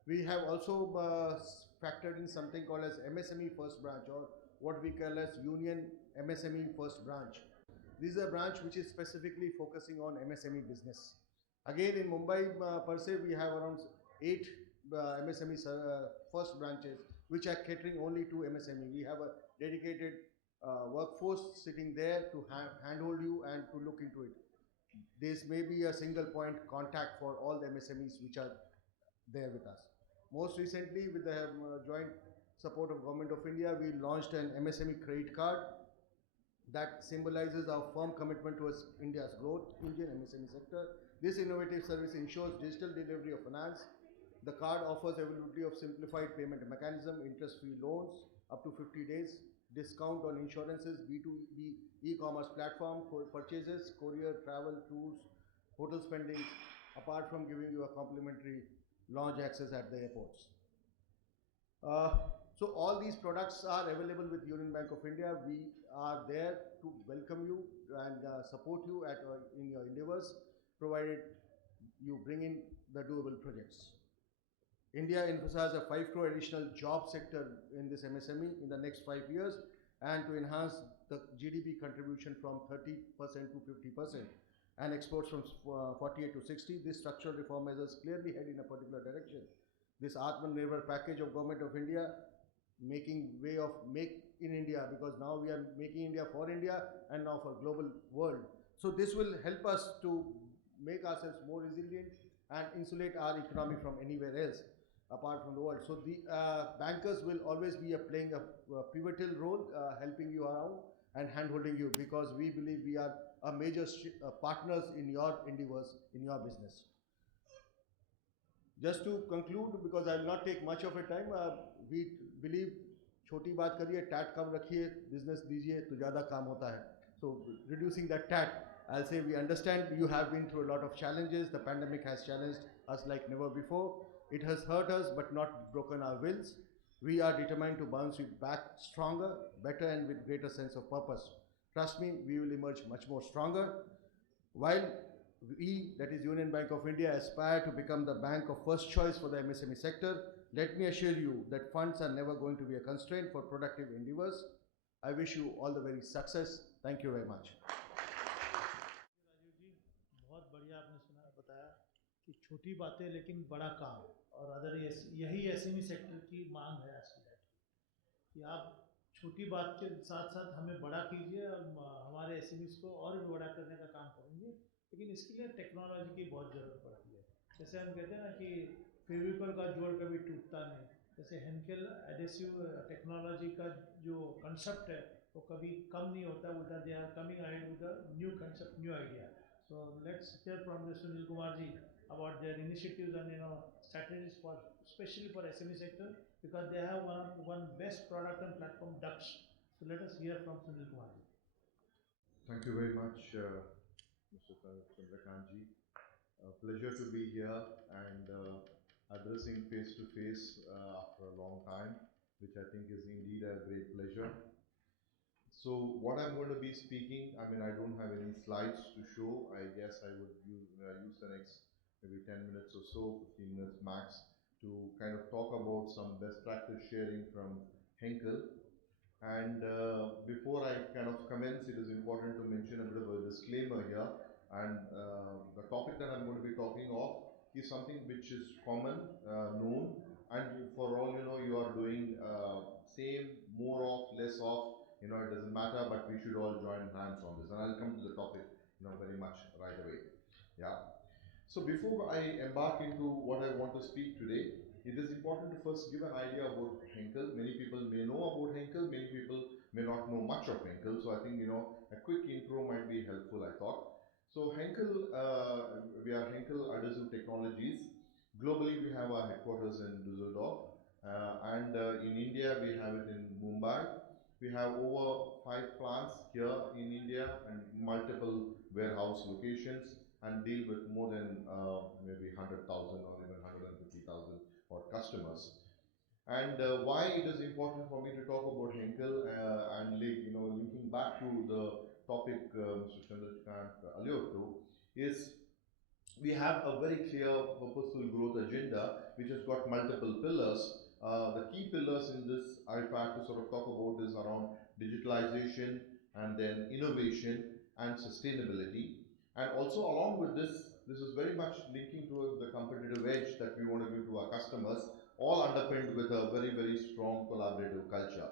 We have also factored in something called as MSME first branch, or what we call as Union MSME first branch. This is a branch which is specifically focusing on MSME business. Again, in Mumbai per se, we have around 8 MSME first branches which are catering only to MSME. We have a dedicated workforce sitting there to handhold you and to look into it. This may be a single point contact for all the MSMEs which are there with us. Most recently, with the joint support of Government of India, we launched an MSME credit card that symbolizes our firm commitment towards India's growth engine, MSME sector. This innovative service ensures digital delivery of finance. The card offers availability of simplified payment mechanism, interest-free loans up to 50 days, discount on insurances, B2B e-commerce platform for purchases, courier, travel, tours, hotel spendings, apart from giving you a complimentary lounge access at the airports. So all these products are available with Union Bank of India. We are there to welcome you and support you in your endeavors, provided you bring in the doable projects. India emphasizes a 5 crore additional job sector in this MSME in the next 5 years, and to enhance the GDP contribution from 30% to 50% and exports from 48 to 60. This structural reform measures clearly head in a particular direction. This Atmanirbhar package of Government of India, making way of make in India, because now we are making India for India and now for global world. So this will help us to make ourselves more resilient and insulate our economy from anywhere else apart from the world. So the bankers will always be playing a pivotal role, helping you around and handholding you, because we believe we are a major partners in your endeavors, in your business. Just to conclude, because I will not take much of a time, we believe छोटी बात करिए, TET कम रखिए, business दीजिए तो ज़्यादा काम होता है. So reducing that tat, I'll say we understand you have been through a lot of challenges. The pandemic has challenged us like never before. It has hurt us but not broken our wills. We are determined to bounce you back stronger, better, and with greater sense of purpose. Trust me, we will emerge much more stronger. While we, that is Union Bank of India, aspire to become the bank of first choice for the MSME sector, let me assure you that funds are never going to be a constraint for productive endeavors. I wish you all the very success. Thank you very much. Rajiv जी, बहुत बढ़िया आपने सुना बताया कि छोटी बातें लेकिन बड़ा काम, और अदर यही एसएमई सेक्टर की मांग है आज की डेट कि आप छोटी बात के साथ साथ हमें बड़ा कीजिए और हमारे एसएमईज को और भी बड़ा करने का काम करेंगे, लेकिन इसके लिए टेक्नोलॉजी की बहुत ज़रूरत पड़ती है. जैसे हम कहते हैं ना कि फेविकॉल का जोड़ कभी टूटता नहीं, जैसे हेंकेल एडेसिव टेक्नोलॉजी का जो कंसेप्ट है वो कभी कम नहीं होता, उल्टा they are coming ahead with a new concept, new idea. So let's hear from the Sunil Kumar ji about their initiatives and strategies for especially for SME sector, because they have one best product and platform Dux. So let us hear from Sunil Kumar ji. Thank you very much, Mr. Chandrakant ji. Pleasure to be here and addressing face to face after a long time, which I think is indeed a great pleasure. So what I'm going to be speaking, I mean, I don't have any slides to show. I guess I would use the next maybe 10 minutes or so, 15 minutes max, to kind of talk about some best practice sharing from Henkel. And before I kind of commence, it is important to mention a bit of a disclaimer here. And the topic that I'm going to be talking of is something which is common, known, and for all you know, you are doing same, more of, less of. You know, it doesn't matter, but we should all join hands on this. And I'll come to the topic, you know, very much right away. Yeah. So before I embark into what I want to speak today, it is important to first give an idea about Henkel. Many people may know about Henkel, many people may not know much of Henkel. So I think, you know, a quick intro might be helpful, I thought. So Henkel, we are Henkel Adhesive Technologies. Globally, we have our headquarters in Düsseldorf. And in India, we have it in Mumbai. We have over 5 plants here in India and multiple warehouse locations, and deal with more than maybe 100,000 or even 150,000 or customers. And why it is important for me to talk about Henkel and linking back to the topic Mr. Chandrakant alluded to is we have a very clear purposeful growth agenda which has got multiple pillars. The key pillars in this, if I have to sort of talk about, is around digitalization and then innovation and sustainability. And also along with this is very much linking to the competitive edge that we want to give to our customers, all underpinned with a very, very strong collaborative culture.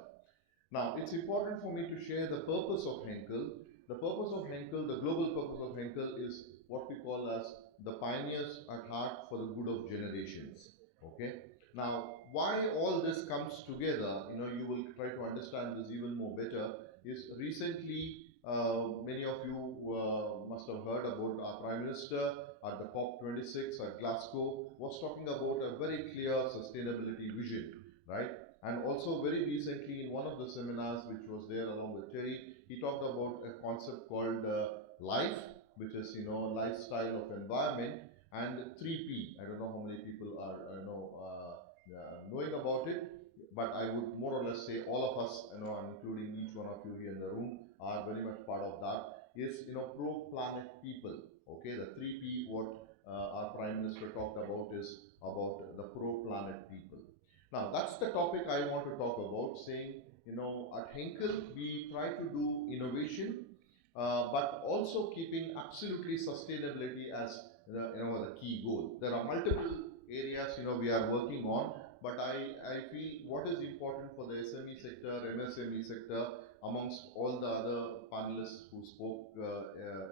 Now, it's important for me to share the purpose of Henkel. The purpose of Henkel, the global purpose of Henkel, is what we call as the pioneers at heart for the good of generations. Okay? Now, why all this comes together, you know, you will try to understand this even more better, is recently many of you must have heard about our Prime Minister at the COP26 at Glasgow was talking about a very clear sustainability vision, right? And also very recently in one of the seminars which was there along with Terry, he talked about a concept called life, which is, you know, lifestyle of environment, and 3P. I don't know how many people are knowing about it, but I would more or less say all of us, you know, including each one of you here in the room, are very much part of that. Is, you know, pro-planet people. Okay, the 3P what our Prime Minister talked about is about the pro-planet people. Now, that's the topic I want to talk about, saying, you know, at Henkel, we try to do innovation, but also keeping absolutely sustainability as, the key goal. There are multiple areas, you know, we are working on, but I feel what is important for the SME sector, MSME sector, amongst all the other panelists who spoke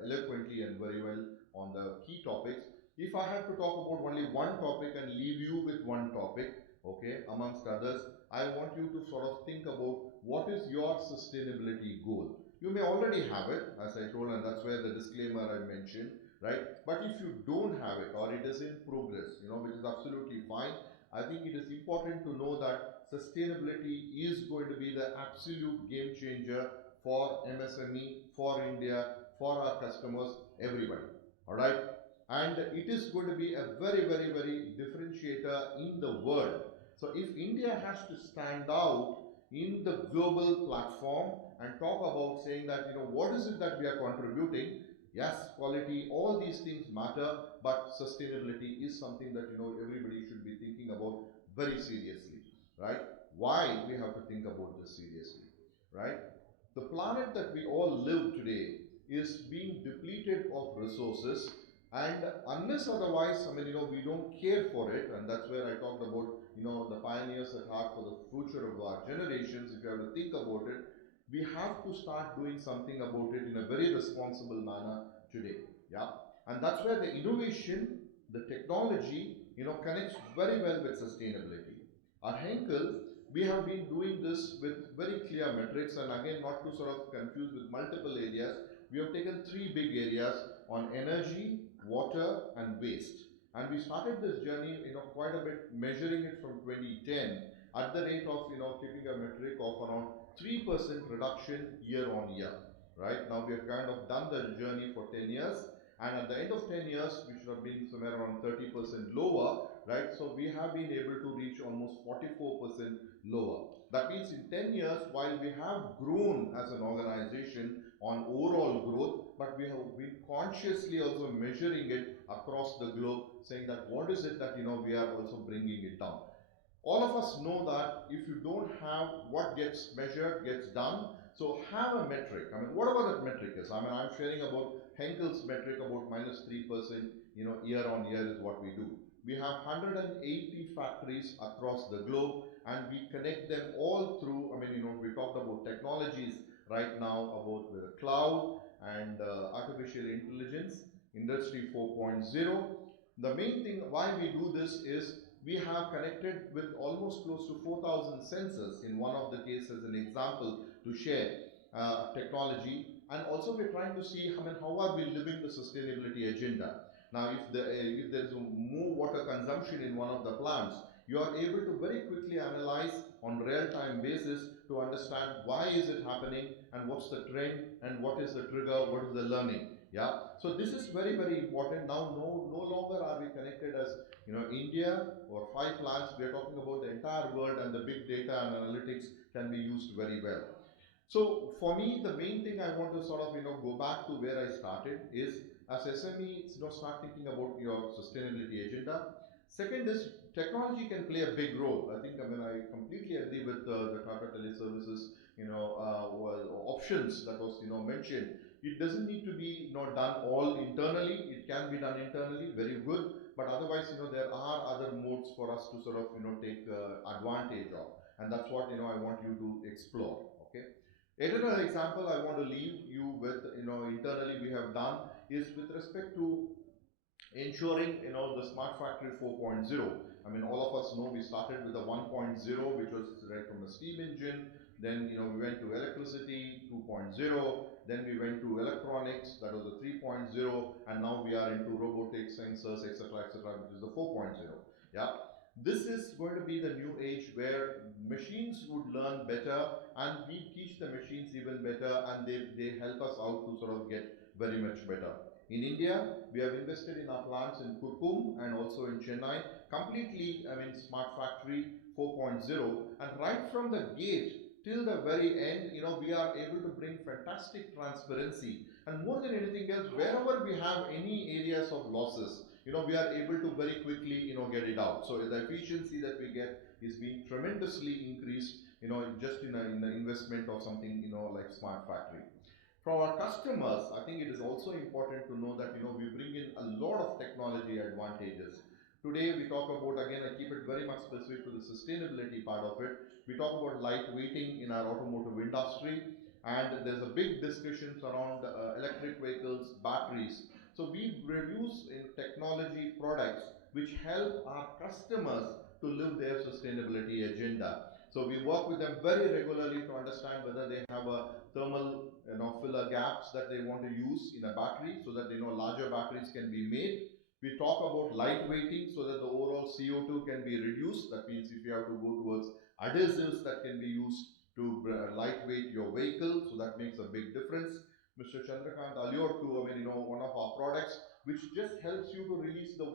eloquently and very well on the key topics, if I have to talk about only one topic and leave you with one topic, okay, amongst others, I want you to sort of think about what is your sustainability goal. You may already have it, as I told, and that's where the disclaimer I mentioned, right? But if you don't have it or it is in progress, you know, which is absolutely fine, I think it is important to know that sustainability is going to be the absolute game changer for MSME, for India, for our customers, everybody. All right? And it is going to be a very, very, very differentiator in the world. So if India has to stand out in the global platform and talk about saying that, you know, what is it that we are contributing? Yes, quality, all these things matter, but sustainability is something that, you know, everybody should be thinking about very seriously, right? Why we have to think about this seriously, right? The planet that we all live today is being depleted of resources, and unless otherwise, I mean, you know, we don't care for it, and that's where I talked about, you know, the pioneers at heart for the future of our generations. If you have to think about it, we have to start doing something about it in a very responsible manner today. Yeah, and that's where the innovation, the technology, you know, connects very well with sustainability. At Henkel, we have been doing this with very clear metrics, and again, not to sort of confuse with multiple areas, we have taken 3 big areas on energy, water, and waste. And we started this journey, you know, quite a bit, measuring it from 2010 at the rate of, you know, keeping a metric of around 3% reduction year on year. Right now, we have kind of done the journey for 10 years, and at the end of 10 years, we should have been somewhere around 30% lower, right? So we have been able to reach almost 44% lower. That means in 10 years, while we have grown as an organization on overall growth, but we have been consciously also measuring it across the globe, saying that what is it that we are also bringing it down. All of us know that if you don't have what gets measured gets done, so have a metric. I mean, whatever that metric is. I mean, I'm sharing about Henkel's metric about -3%, year on year is what we do. We have 180 factories across the globe, and we connect them all through. I mean, we talked about technologies right now about the cloud and artificial intelligence, Industry 4.0. The main thing why we do this is we have connected with almost close to 4,000 sensors in one of the cases, an example to share technology. And also we're trying to see how are we living the sustainability agenda. Now, if there is more water consumption in one of the plants, you are able to very quickly analyze on real-time basis to understand why is it happening and what's the trend and what is the trigger, what is the learning. Yeah. So this is very, very important. Now, no longer are we connected as India or 5 plants. We are talking about the entire world, and the big data and analytics can be used very well. So for me, the main thing I want to sort of go back to where I started is as SME, start thinking about your sustainability agenda. Second is technology can play a big role. I completely agree with the Tata Teleservices, options that was mentioned. It doesn't need to be done all internally. It can be done internally, very good. But otherwise, there are other modes for us to sort of take advantage of, and that's what I want you to explore. Okay. Another example I want to leave you with, internally we have done is with respect to ensuring the smart factory 4.0. I mean, all of us know we started with the 1.0, which was right from a steam engine. Then we went to electricity 2.0. Then we went to electronics, that was the 3.0, and now we are into robotics, sensors, etc., which is the 4.0. Yeah. This is going to be the new age where machines would learn better, and we teach the machines even better, and they help us out to sort of get very much better. In India, we have invested in our plants in Kurkum and also in Chennai, completely, smart factory 4.0, and right from the gate till the very end, we are able to bring fantastic transparency. And more than anything else, wherever we have any areas of losses, we are able to very quickly, get it out. So the efficiency that we get is being tremendously increased, just in the investment of something, like smart factory. For our customers, I think it is also important to know that we bring in a lot of technology advantages. Today we talk about, again, I keep it very much specific to the sustainability part of it. We talk about light weighting in our automotive industry, and there's a big discussions around electric vehicles, batteries. So we produce in technology products which help our customers to live their sustainability agenda. So we work with them very regularly to understand whether they have a thermal filler gaps that they want to use in a battery, so that larger batteries can be made. We talk about light weighting so that the overall CO2 can be reduced. That means if you have to go towards adhesives that can be used to lightweight your vehicle, so that makes a big difference. Mr. Chandrakant allured to, one of our products which just helps you to release the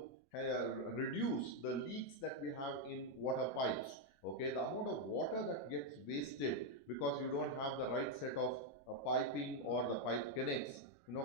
reduce the leaks that we have in water pipes. Okay, the amount of water that gets wasted because you don't have the right set of piping or the pipe connects,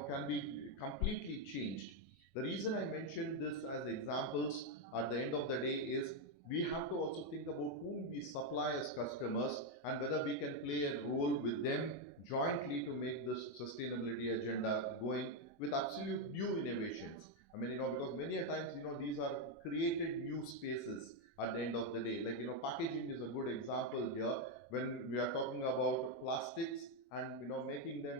can be completely changed. The reason I mentioned this as examples at the end of the day is we have to also think about whom we supply as customers and whether we can play a role with them jointly to make this sustainability agenda going with absolute new innovations. Because many a times, these are created new spaces at the end of the day. Like, packaging is a good example here when we are talking about plastics and, making them,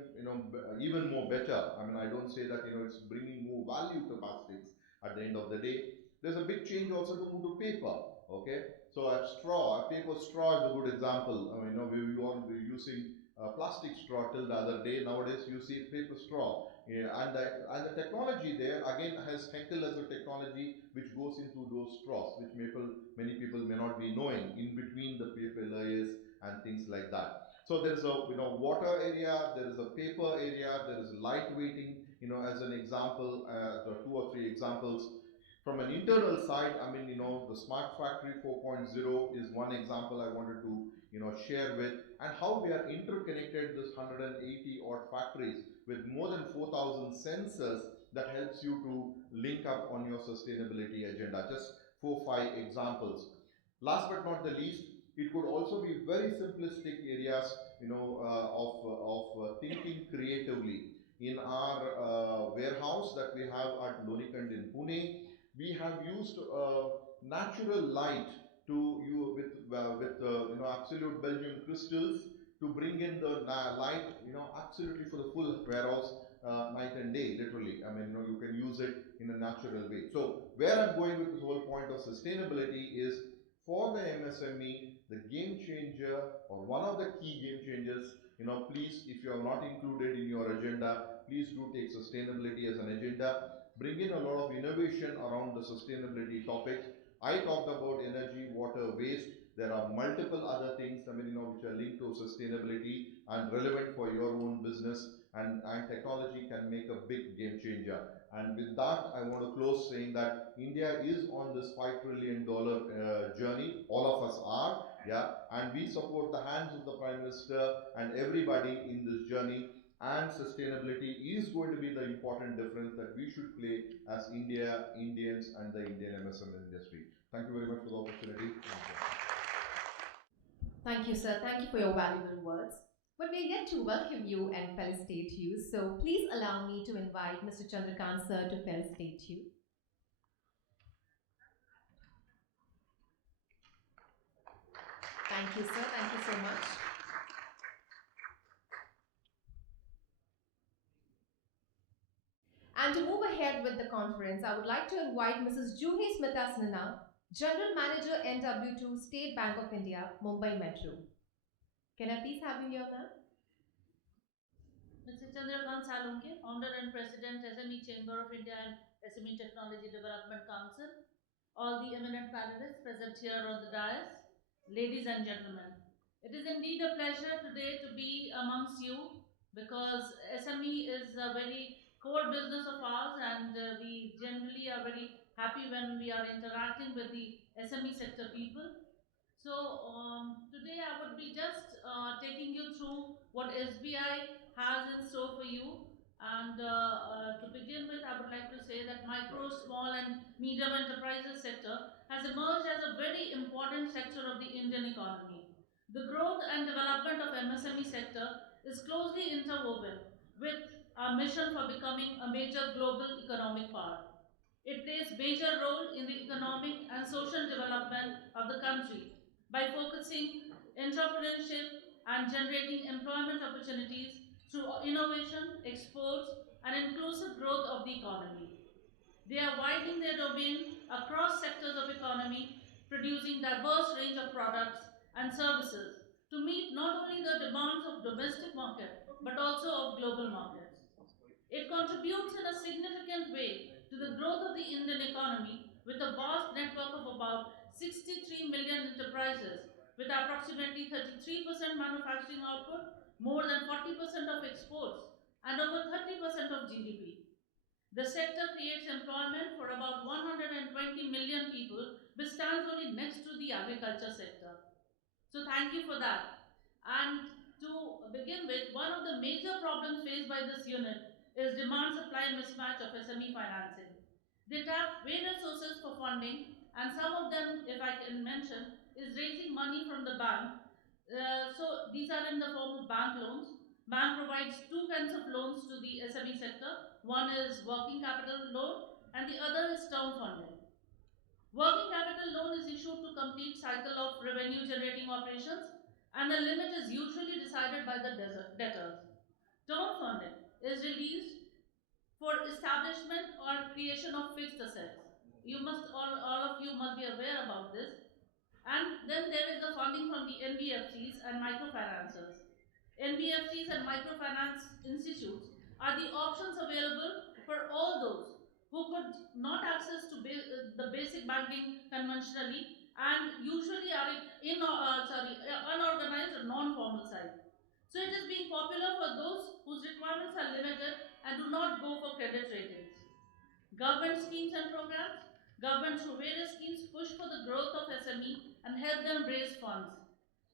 even more better. I don't say that, it's bringing more value to plastics at the end of the day. There's a big change also to move to paper. Okay. So a paper straw is a good example. We all were using plastic straw till the other day. Nowadays, you see paper straw. Yeah, and the technology there again has Henkel as a technology which goes into those straws, which many people may not be knowing, in between the paper layers and things like that. So there is a water area, there is a paper area, there is light weighting, as an example, 2 or 3 examples. From an internal side, I mean, the Smart Factory 4.0 is one example I wanted to, share with, and how we are interconnected this 180 odd factories with more than 4,000 sensors that helps you to link up on your sustainability agenda. Just 4, 5 examples. Last but not the least, it could also be very simplistic areas, of thinking creatively. In our warehouse that we have at Lonikand in Pune, we have used natural light to you with absolute Belgium crystals to bring in the light, absolutely for the full warehouse, night and day, literally. I mean, you can use it in a natural way. So where I'm going with this whole point of sustainability is, for the MSME, the game changer or one of the key game changers, please, if you are not included in your agenda, please do take sustainability as an agenda. Bring in a lot of innovation around the sustainability topics. I talked about energy, water, waste. There are multiple other things, which are linked to sustainability and relevant for your own business, and technology can make a big game changer. And with that, I want to close saying that India is on this $5 trillion journey. All of us are, yeah, and we support the hands of the Prime Minister and everybody in this journey. And sustainability is going to be the important difference that we should play as India, Indians, and the Indian MSM industry. Thank you very much for the opportunity. Thank you, sir. Thank you for your valuable words. But we're yet to welcome you and felicitate you, so please allow me to invite Mr. Chandrakant sir to felicitate you. Thank you, sir. Thank you so much. And to move ahead with the conference, I would like to invite Mrs. Juhi Smita Sinha, General Manager NW2 State Bank of India, Mumbai Metro. Can I please have you here, ma'am? Mr. Chandrakant Salunke, Founder and President, SME Chamber of India and SME Technology Development Council, all the eminent panelists present here on the dais, ladies and gentlemen. It is indeed a pleasure today to be amongst you, because SME is a very core business of ours, and we generally are very happy when we are interacting with the SME sector people. So today I would be just taking you through what SBI has in store for you. And to begin with, I would like to say that micro, small and medium enterprises sector has emerged as a very important sector of the Indian economy. The growth and development of MSME sector is closely interwoven with our mission for becoming a major global economic power. It plays major role in the economic and social development of the country by focusing entrepreneurship and generating employment opportunities through innovation, exports, and inclusive growth of the economy. They are widening their domain across sectors of economy, producing diverse range of products and services to meet not only the demands of domestic market but also of global markets. It contributes in a significant way to the growth of the Indian economy with a vast network of about 63 million enterprises with approximately 33% manufacturing output, more than 40% of exports, and over 30% of GDP. The sector creates employment for about 120 million people, which stands only next to the agriculture sector. So thank you for that. And to begin with, one of the major problems faced by this unit is demand-supply mismatch of SME financing. They tap various sources for funding, and some of them, if I can mention, is raising money from the bank. So these are in the form of bank loans. Bank provides two kinds of loans to the SME sector. One is working capital loan, and the other is term funding. Working capital loan is issued to complete cycle of revenue generating operations, and the limit is usually decided by the debtors. Term funding is released for establishment or creation of fixed assets. All of you must be aware about this. And then there is the funding from the Nbfcs and Microfinancers. Nbfcs and microfinance institutes are the options available for all those who could not access to the basic banking conventionally and usually are unorganized or non-formal side. So it is being popular for those whose requirements are limited and do not go for credit ratings. Government schemes and programs. Government through various schemes push for the growth of SME and help them raise funds.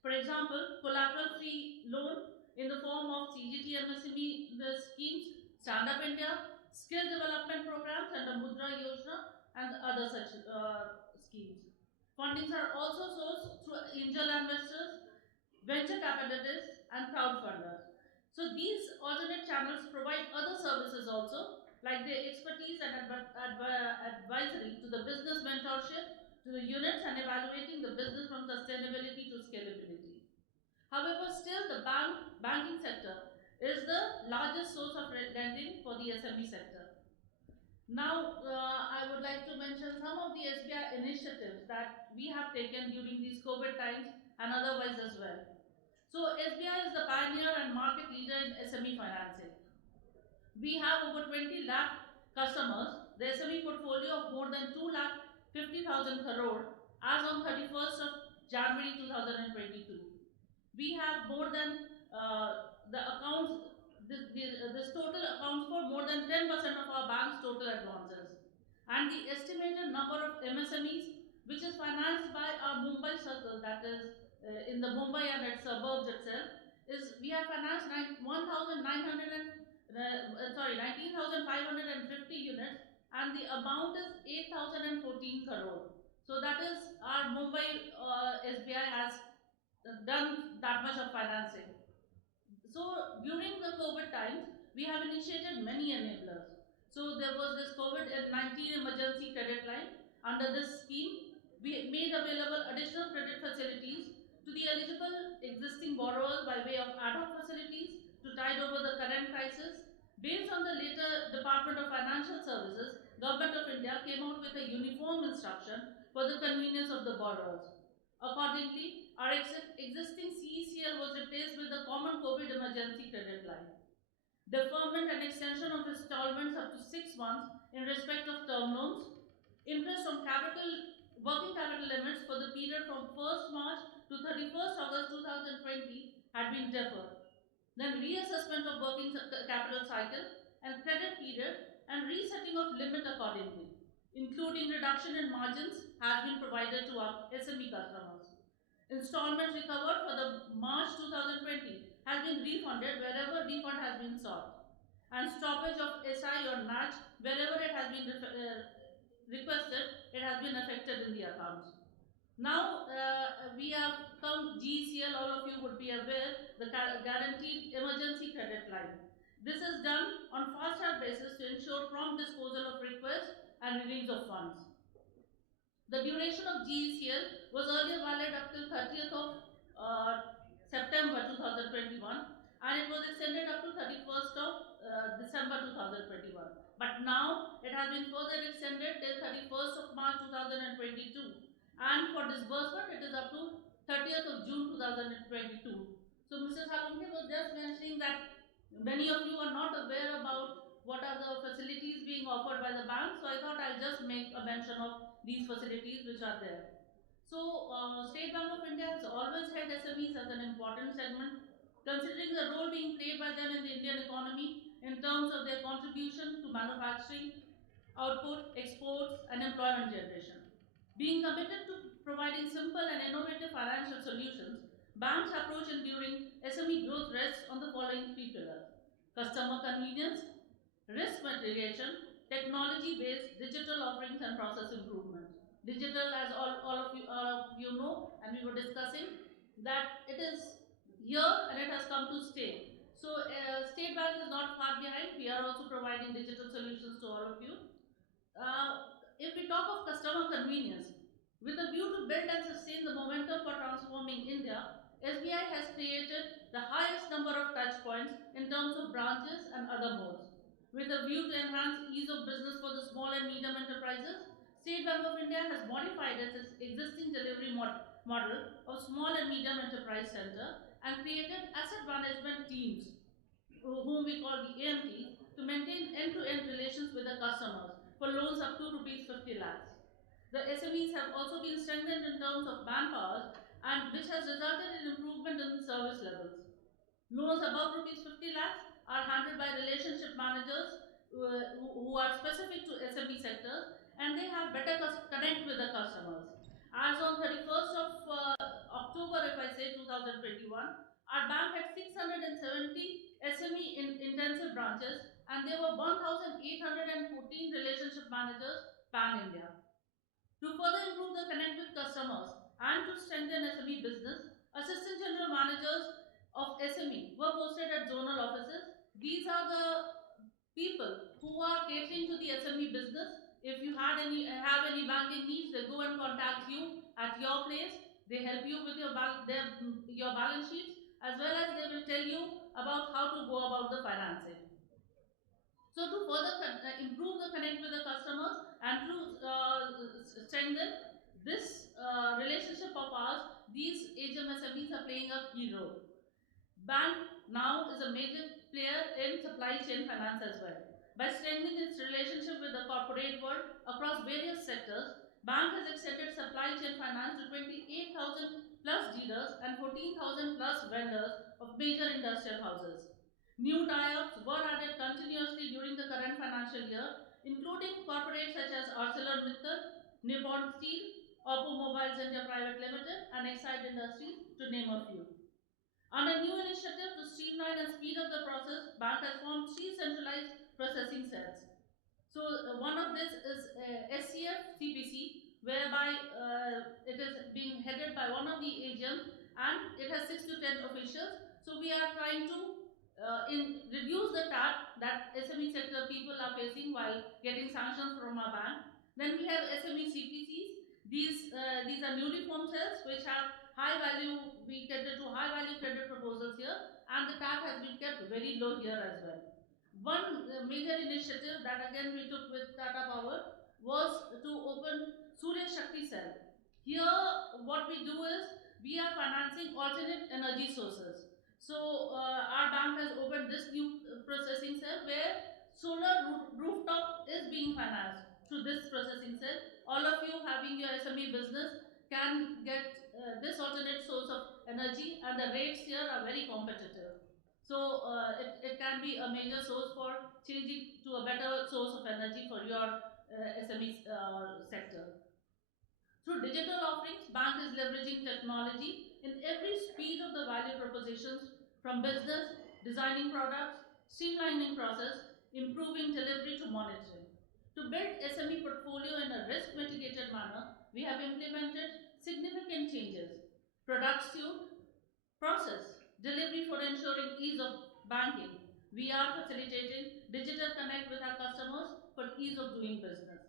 For example, collateral-free loan in the form of CGT MSME schemes, Stand Up India, skill development programs under Mudra Yojana and other such schemes. Fundings are also sourced through angel investors, venture capitalists, and crowdfunders. So these alternate channels provide other services also, like their expertise and advisory to the business mentorship, to the units and evaluating the business from sustainability to scalability. However, still the banking sector is the largest source of lending for the SME sector. Now, I would like to mention some of the SBI initiatives that we have taken during these COVID times and otherwise as well. So, SBI is the pioneer and market leader in SME financing. We have over 20 lakh customers, the SME portfolio of more than 2 lakh 50,000 crore as on 31st of January 2022. We have more than the accounts, this total accounts for more than 10% of our bank's total advances. And the estimated number of MSMEs, which is financed by our Mumbai circle, that is in the Mumbai and its suburbs itself, is we have financed 19,550 units, and the amount is 8,014 crore. So that is our Mumbai SBI has done that much of financing. So during the COVID times, we have initiated many enablers. So there was this COVID-19 emergency credit line. Under this scheme, we made available additional credit facilities to the eligible existing borrowers by way of ad hoc facilities to tide over the current crisis. Based on the later Department of Financial Services, Government of India came out with a uniform instruction for the convenience of the borrowers. Accordingly, our existing CECL was replaced with the common COVID emergency credit line. Deferment and extension of installments up to 6 months in respect of term loans. Interest on working capital limits for the period from 1st March to 31st August 2020 had been deferred. Then reassessment of working capital cycle and credit period and resetting of limit accordingly, including reduction in margins, has been provided to our SME customers. Installment recovered for the March 2020 has been refunded wherever refund has been sought, and stoppage of SI or NACH wherever it has been requested, it has been affected in the accounts. Now we have come GCL, all of you would be aware, the Guaranteed Emergency Credit Line. This is done on fast track basis to ensure prompt disposal of requests and release of funds. The duration of GECL was earlier valid up till 30th of September 2021, and it was extended up to 31st of December 2021. But now it has been further extended till 31st of March 2022, and for disbursement it is up to 30th of June 2022. So Mr. Salunke was just mentioning that many of you are not aware about what are the facilities being offered by the bank, so I thought I'll just make a mention of these facilities which are there. So, State Bank of India has always held SMEs as an important segment, considering the role being played by them in the Indian economy in terms of their contribution to manufacturing, output, exports, and employment generation. Being committed to providing simple and innovative financial solutions, banks' approach in during SME growth rests on the following 3 pillars: customer convenience, risk mitigation, technology-based digital offerings and process improvements. Digital, as all of you know, and we were discussing, that it is here and it has come to stay. So State Bank is not far behind. We are also providing digital solutions to all of you. If we talk of customer convenience, with a view to build and sustain the momentum for transforming India, SBI has created the highest number of touch points in terms of branches and other modes. With a view to enhance ease of business for the small and medium enterprises, State Bank of India has modified its existing delivery model of small and medium enterprise center and created asset management teams, whom we call the AMTs, to maintain end-to-end relations with the customers for loans up to rupees 50 lakhs. The SMEs have also been strengthened in terms of manpower, and which has resulted in improvement in service levels. Loans above rupees 50 lakhs are handled by relationship managers who are specific to SME sectors, and they have better our bank had 670 SME intensive branches, and there were 1,814 relationship managers pan-India. To further improve the connect with customers and to strengthen SME business, assistant general managers of SME were posted at zonal offices. These are the people who are catering to the SME business. If you have any banking needs, they go and contact you at your place. They help you with your balance sheets, as well as they will tell you about how to go about the financing. So to further improve the connect with the customers and to strengthen this relationship of ours, these HMSMEs are playing a key role. Bank now is a major player in supply chain finance as well. By strengthening its relationship with the corporate world across various sectors, Bank has extended supply chain finance to 28,000 plus dealers and 14,000 plus vendors of major industrial houses. New tie-ups were added continuously during the current financial year, including corporates such as ArcelorMittal, Nippon Steel, Oppo Mobiles India Private Limited, and Exide Industries, to name a few. Under new initiative to streamline and speed up the process, Bank has formed 3 centralized processing cells. So one of this is SCF CPC, whereby it is being headed by one of the agents, and it has 6 to 10 officials. So we are trying to reduce the tax that SME sector people are facing while getting sanctions from our bank. Then we have SME CPCs. These are newly formed cells which have high value. We cater to high value credit proposals here, and the tax has been kept very low here as well. One major initiative that again we took with Tata Power was to open Surya Shakti cell. Here, what we do is we are financing alternate energy sources. So our bank has opened this new processing cell where solar rooftop is being financed through this processing cell. All of you having your SME business can get this alternate source of energy, and the rates here are very competitive. So it can be a major source for changing to a better source of energy for your SME sector. Through digital offerings, bank is leveraging technology in every speed of the value propositions, from business, designing products, streamlining process, improving delivery to monitoring. To build SME portfolio in a risk mitigated manner, we have implemented significant changes. Product suite, process, delivery for ensuring ease of banking. We are facilitating digital connect with our customers for ease of doing business.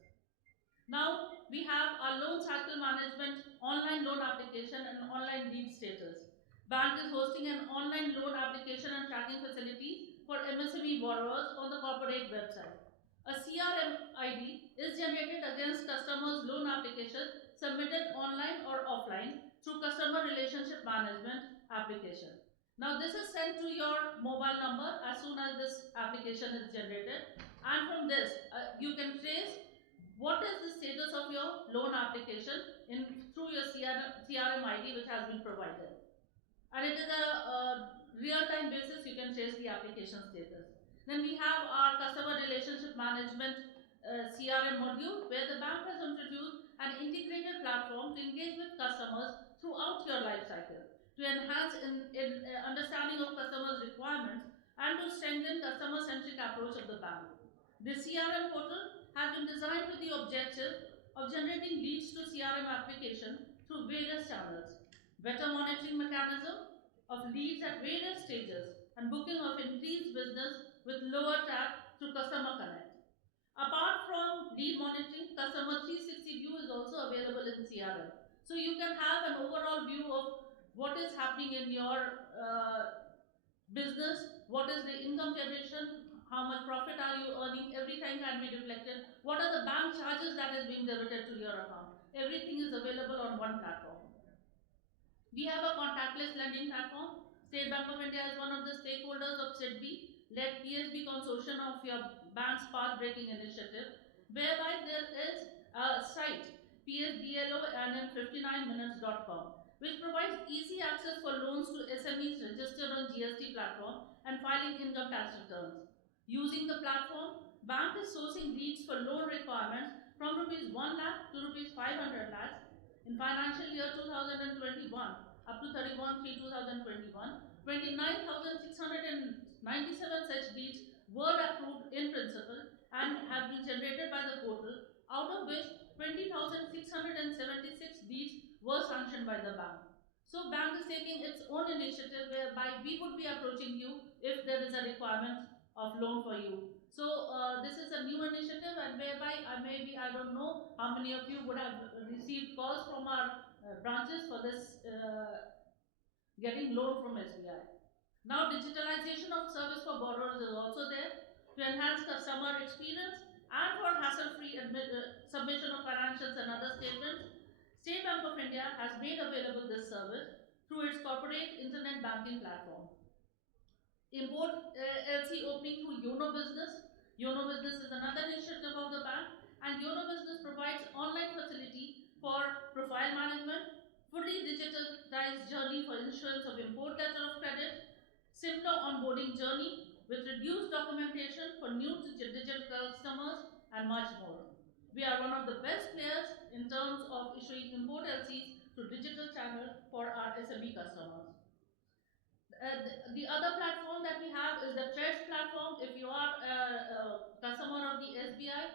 Now we have our loan cycle management, online loan application and online lead status. Bank is hosting an online loan application and tracking facilities for MSME borrowers on the corporate website. A CRM ID is generated against customers' loan application submitted online or offline through customer relationship management application. Now this is sent to your mobile number as soon as this application is generated, and from this you can trace what is the status of your loan application through your CRM ID which has been provided. And it is a real-time basis you can trace the application status. Then we have our customer relationship management CRM module, where the bank has introduced an integrated platform to engage with customers throughout your life cycle, to enhance in understanding of customers' requirements and to strengthen customer-centric approach of the bank. The CRM portal has been designed with the objective of generating leads to CRM application through various channels, better monitoring mechanism of leads at various stages, and booking of increased business with lower TAC through customer connect. Apart from lead monitoring, customer 360 view is also available in CRM. So you can have an overall view of what is happening in your business, what is the income generation, how much profit are you earning, every time can be reflected, what are the bank charges that is being debited to your account. Everything is available on one platform. We have a contactless lending platform. State Bank of India is one of the stakeholders of SIDBI, led PSB consortium of your bank's path-breaking initiative, whereby there is a site, psblo.and59minutes.com, which provides easy access for loans to SMEs registered on GST platform and filing income tax returns. Using the platform, bank is sourcing leads for loan requirements from rupees 1 lakh to rupees 500 lakhs. In financial year 2021, up to 31/3/2021, 29,697 such deeds were approved in principle and have been generated by the portal, out of which 20,676 deeds were sanctioned by the bank. So bank is taking its own initiative whereby we would be approaching you if there is a requirement of loan for you. So this is a new initiative, and whereby I don't know how many of you would have received calls from our branches for this getting loan from SBI. Now digitalization of service for borrowers is also there to enhance customer experience and for hassle-free submission of financials and other statements. State Bank of India has made available this service through its corporate internet banking platform. Import LC opening through Yono Business. Yono Business is another initiative of the bank, and Yono Business provides online facility for profile management, fully digitalized journey for issuance of import letter of credit, simpler onboarding journey with reduced documentation for new to digital customers, and much more. We are one of the best players in terms of issuing import LCs through digital channel for our SME customers. The other platform that we have is the Threads platform. If you are a customer of the SBI,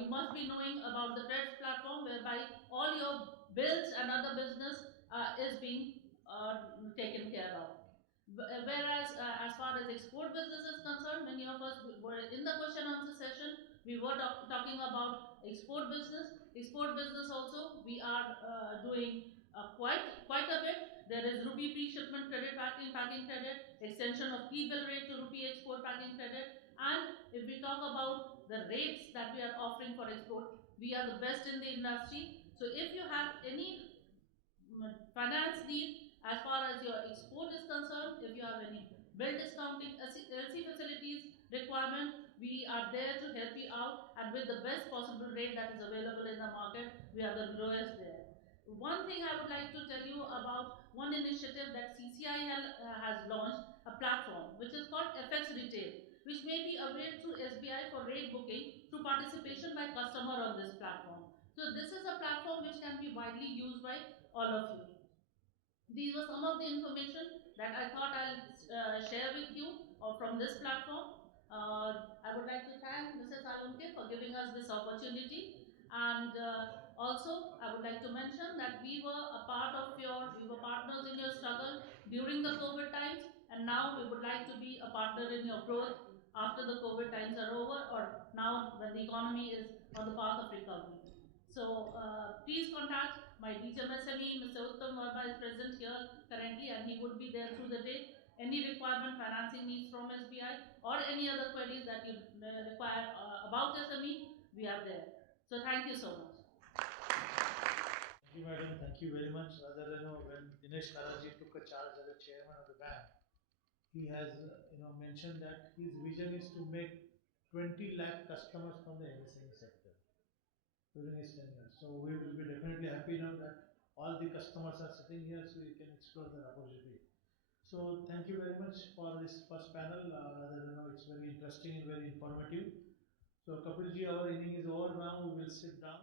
you must be knowing about the Threads platform, whereby all your bills and other business is being taken care of. Whereas, as far as export business is concerned, many of us were in the question answer session. We were talking about export business. Export business also, we are doing quite a bit. There is rupee pre-shipment credit packing credit, extension of T-bill rate to rupee export packing credit, and if we talk about the rates that we are offering for export, we are the best in the industry. So if you have any finance need as far as your export is concerned, if you have any bill discounting, LC facilities requirement, we are there to help you out, and with the best possible rate that is available in the market, we are the lowest there. One thing I would like to tell you about one initiative that CCI has launched, a platform which is called FX Retail, which may be availed through SBI for rate booking through participation by customer on this platform. So this is a platform which can be widely used by all of you. These were some of the information that I thought I'll share with you from this platform. I would like to thank Mrs. Alunke for giving us this opportunity, and also I would like to mention that we were partners in your struggle during the COVID times, and now we would like to be a partner in your growth after the COVID times are over, or now when the economy is on the path of recovery. So please contact my DGM SME, Mr. Uttam Verma is present here currently, and he would be there through the day. Any requirement, financing needs from SBI, or any other queries that you require about SME, we are there. So thank you so much. Thank you, madam. Thank you very much. Rather, when Dinesh Karaji took a charge as the chairman of the bank, he has, mentioned that his vision is to make 20 lakh customers from the MSME sector during his tenure. So we will be definitely happy now that all the customers are sitting here, so we can explore that opportunity. So thank you very much for this first panel. It's very interesting and very informative. So Kapilji, our inning is over now. We will sit down.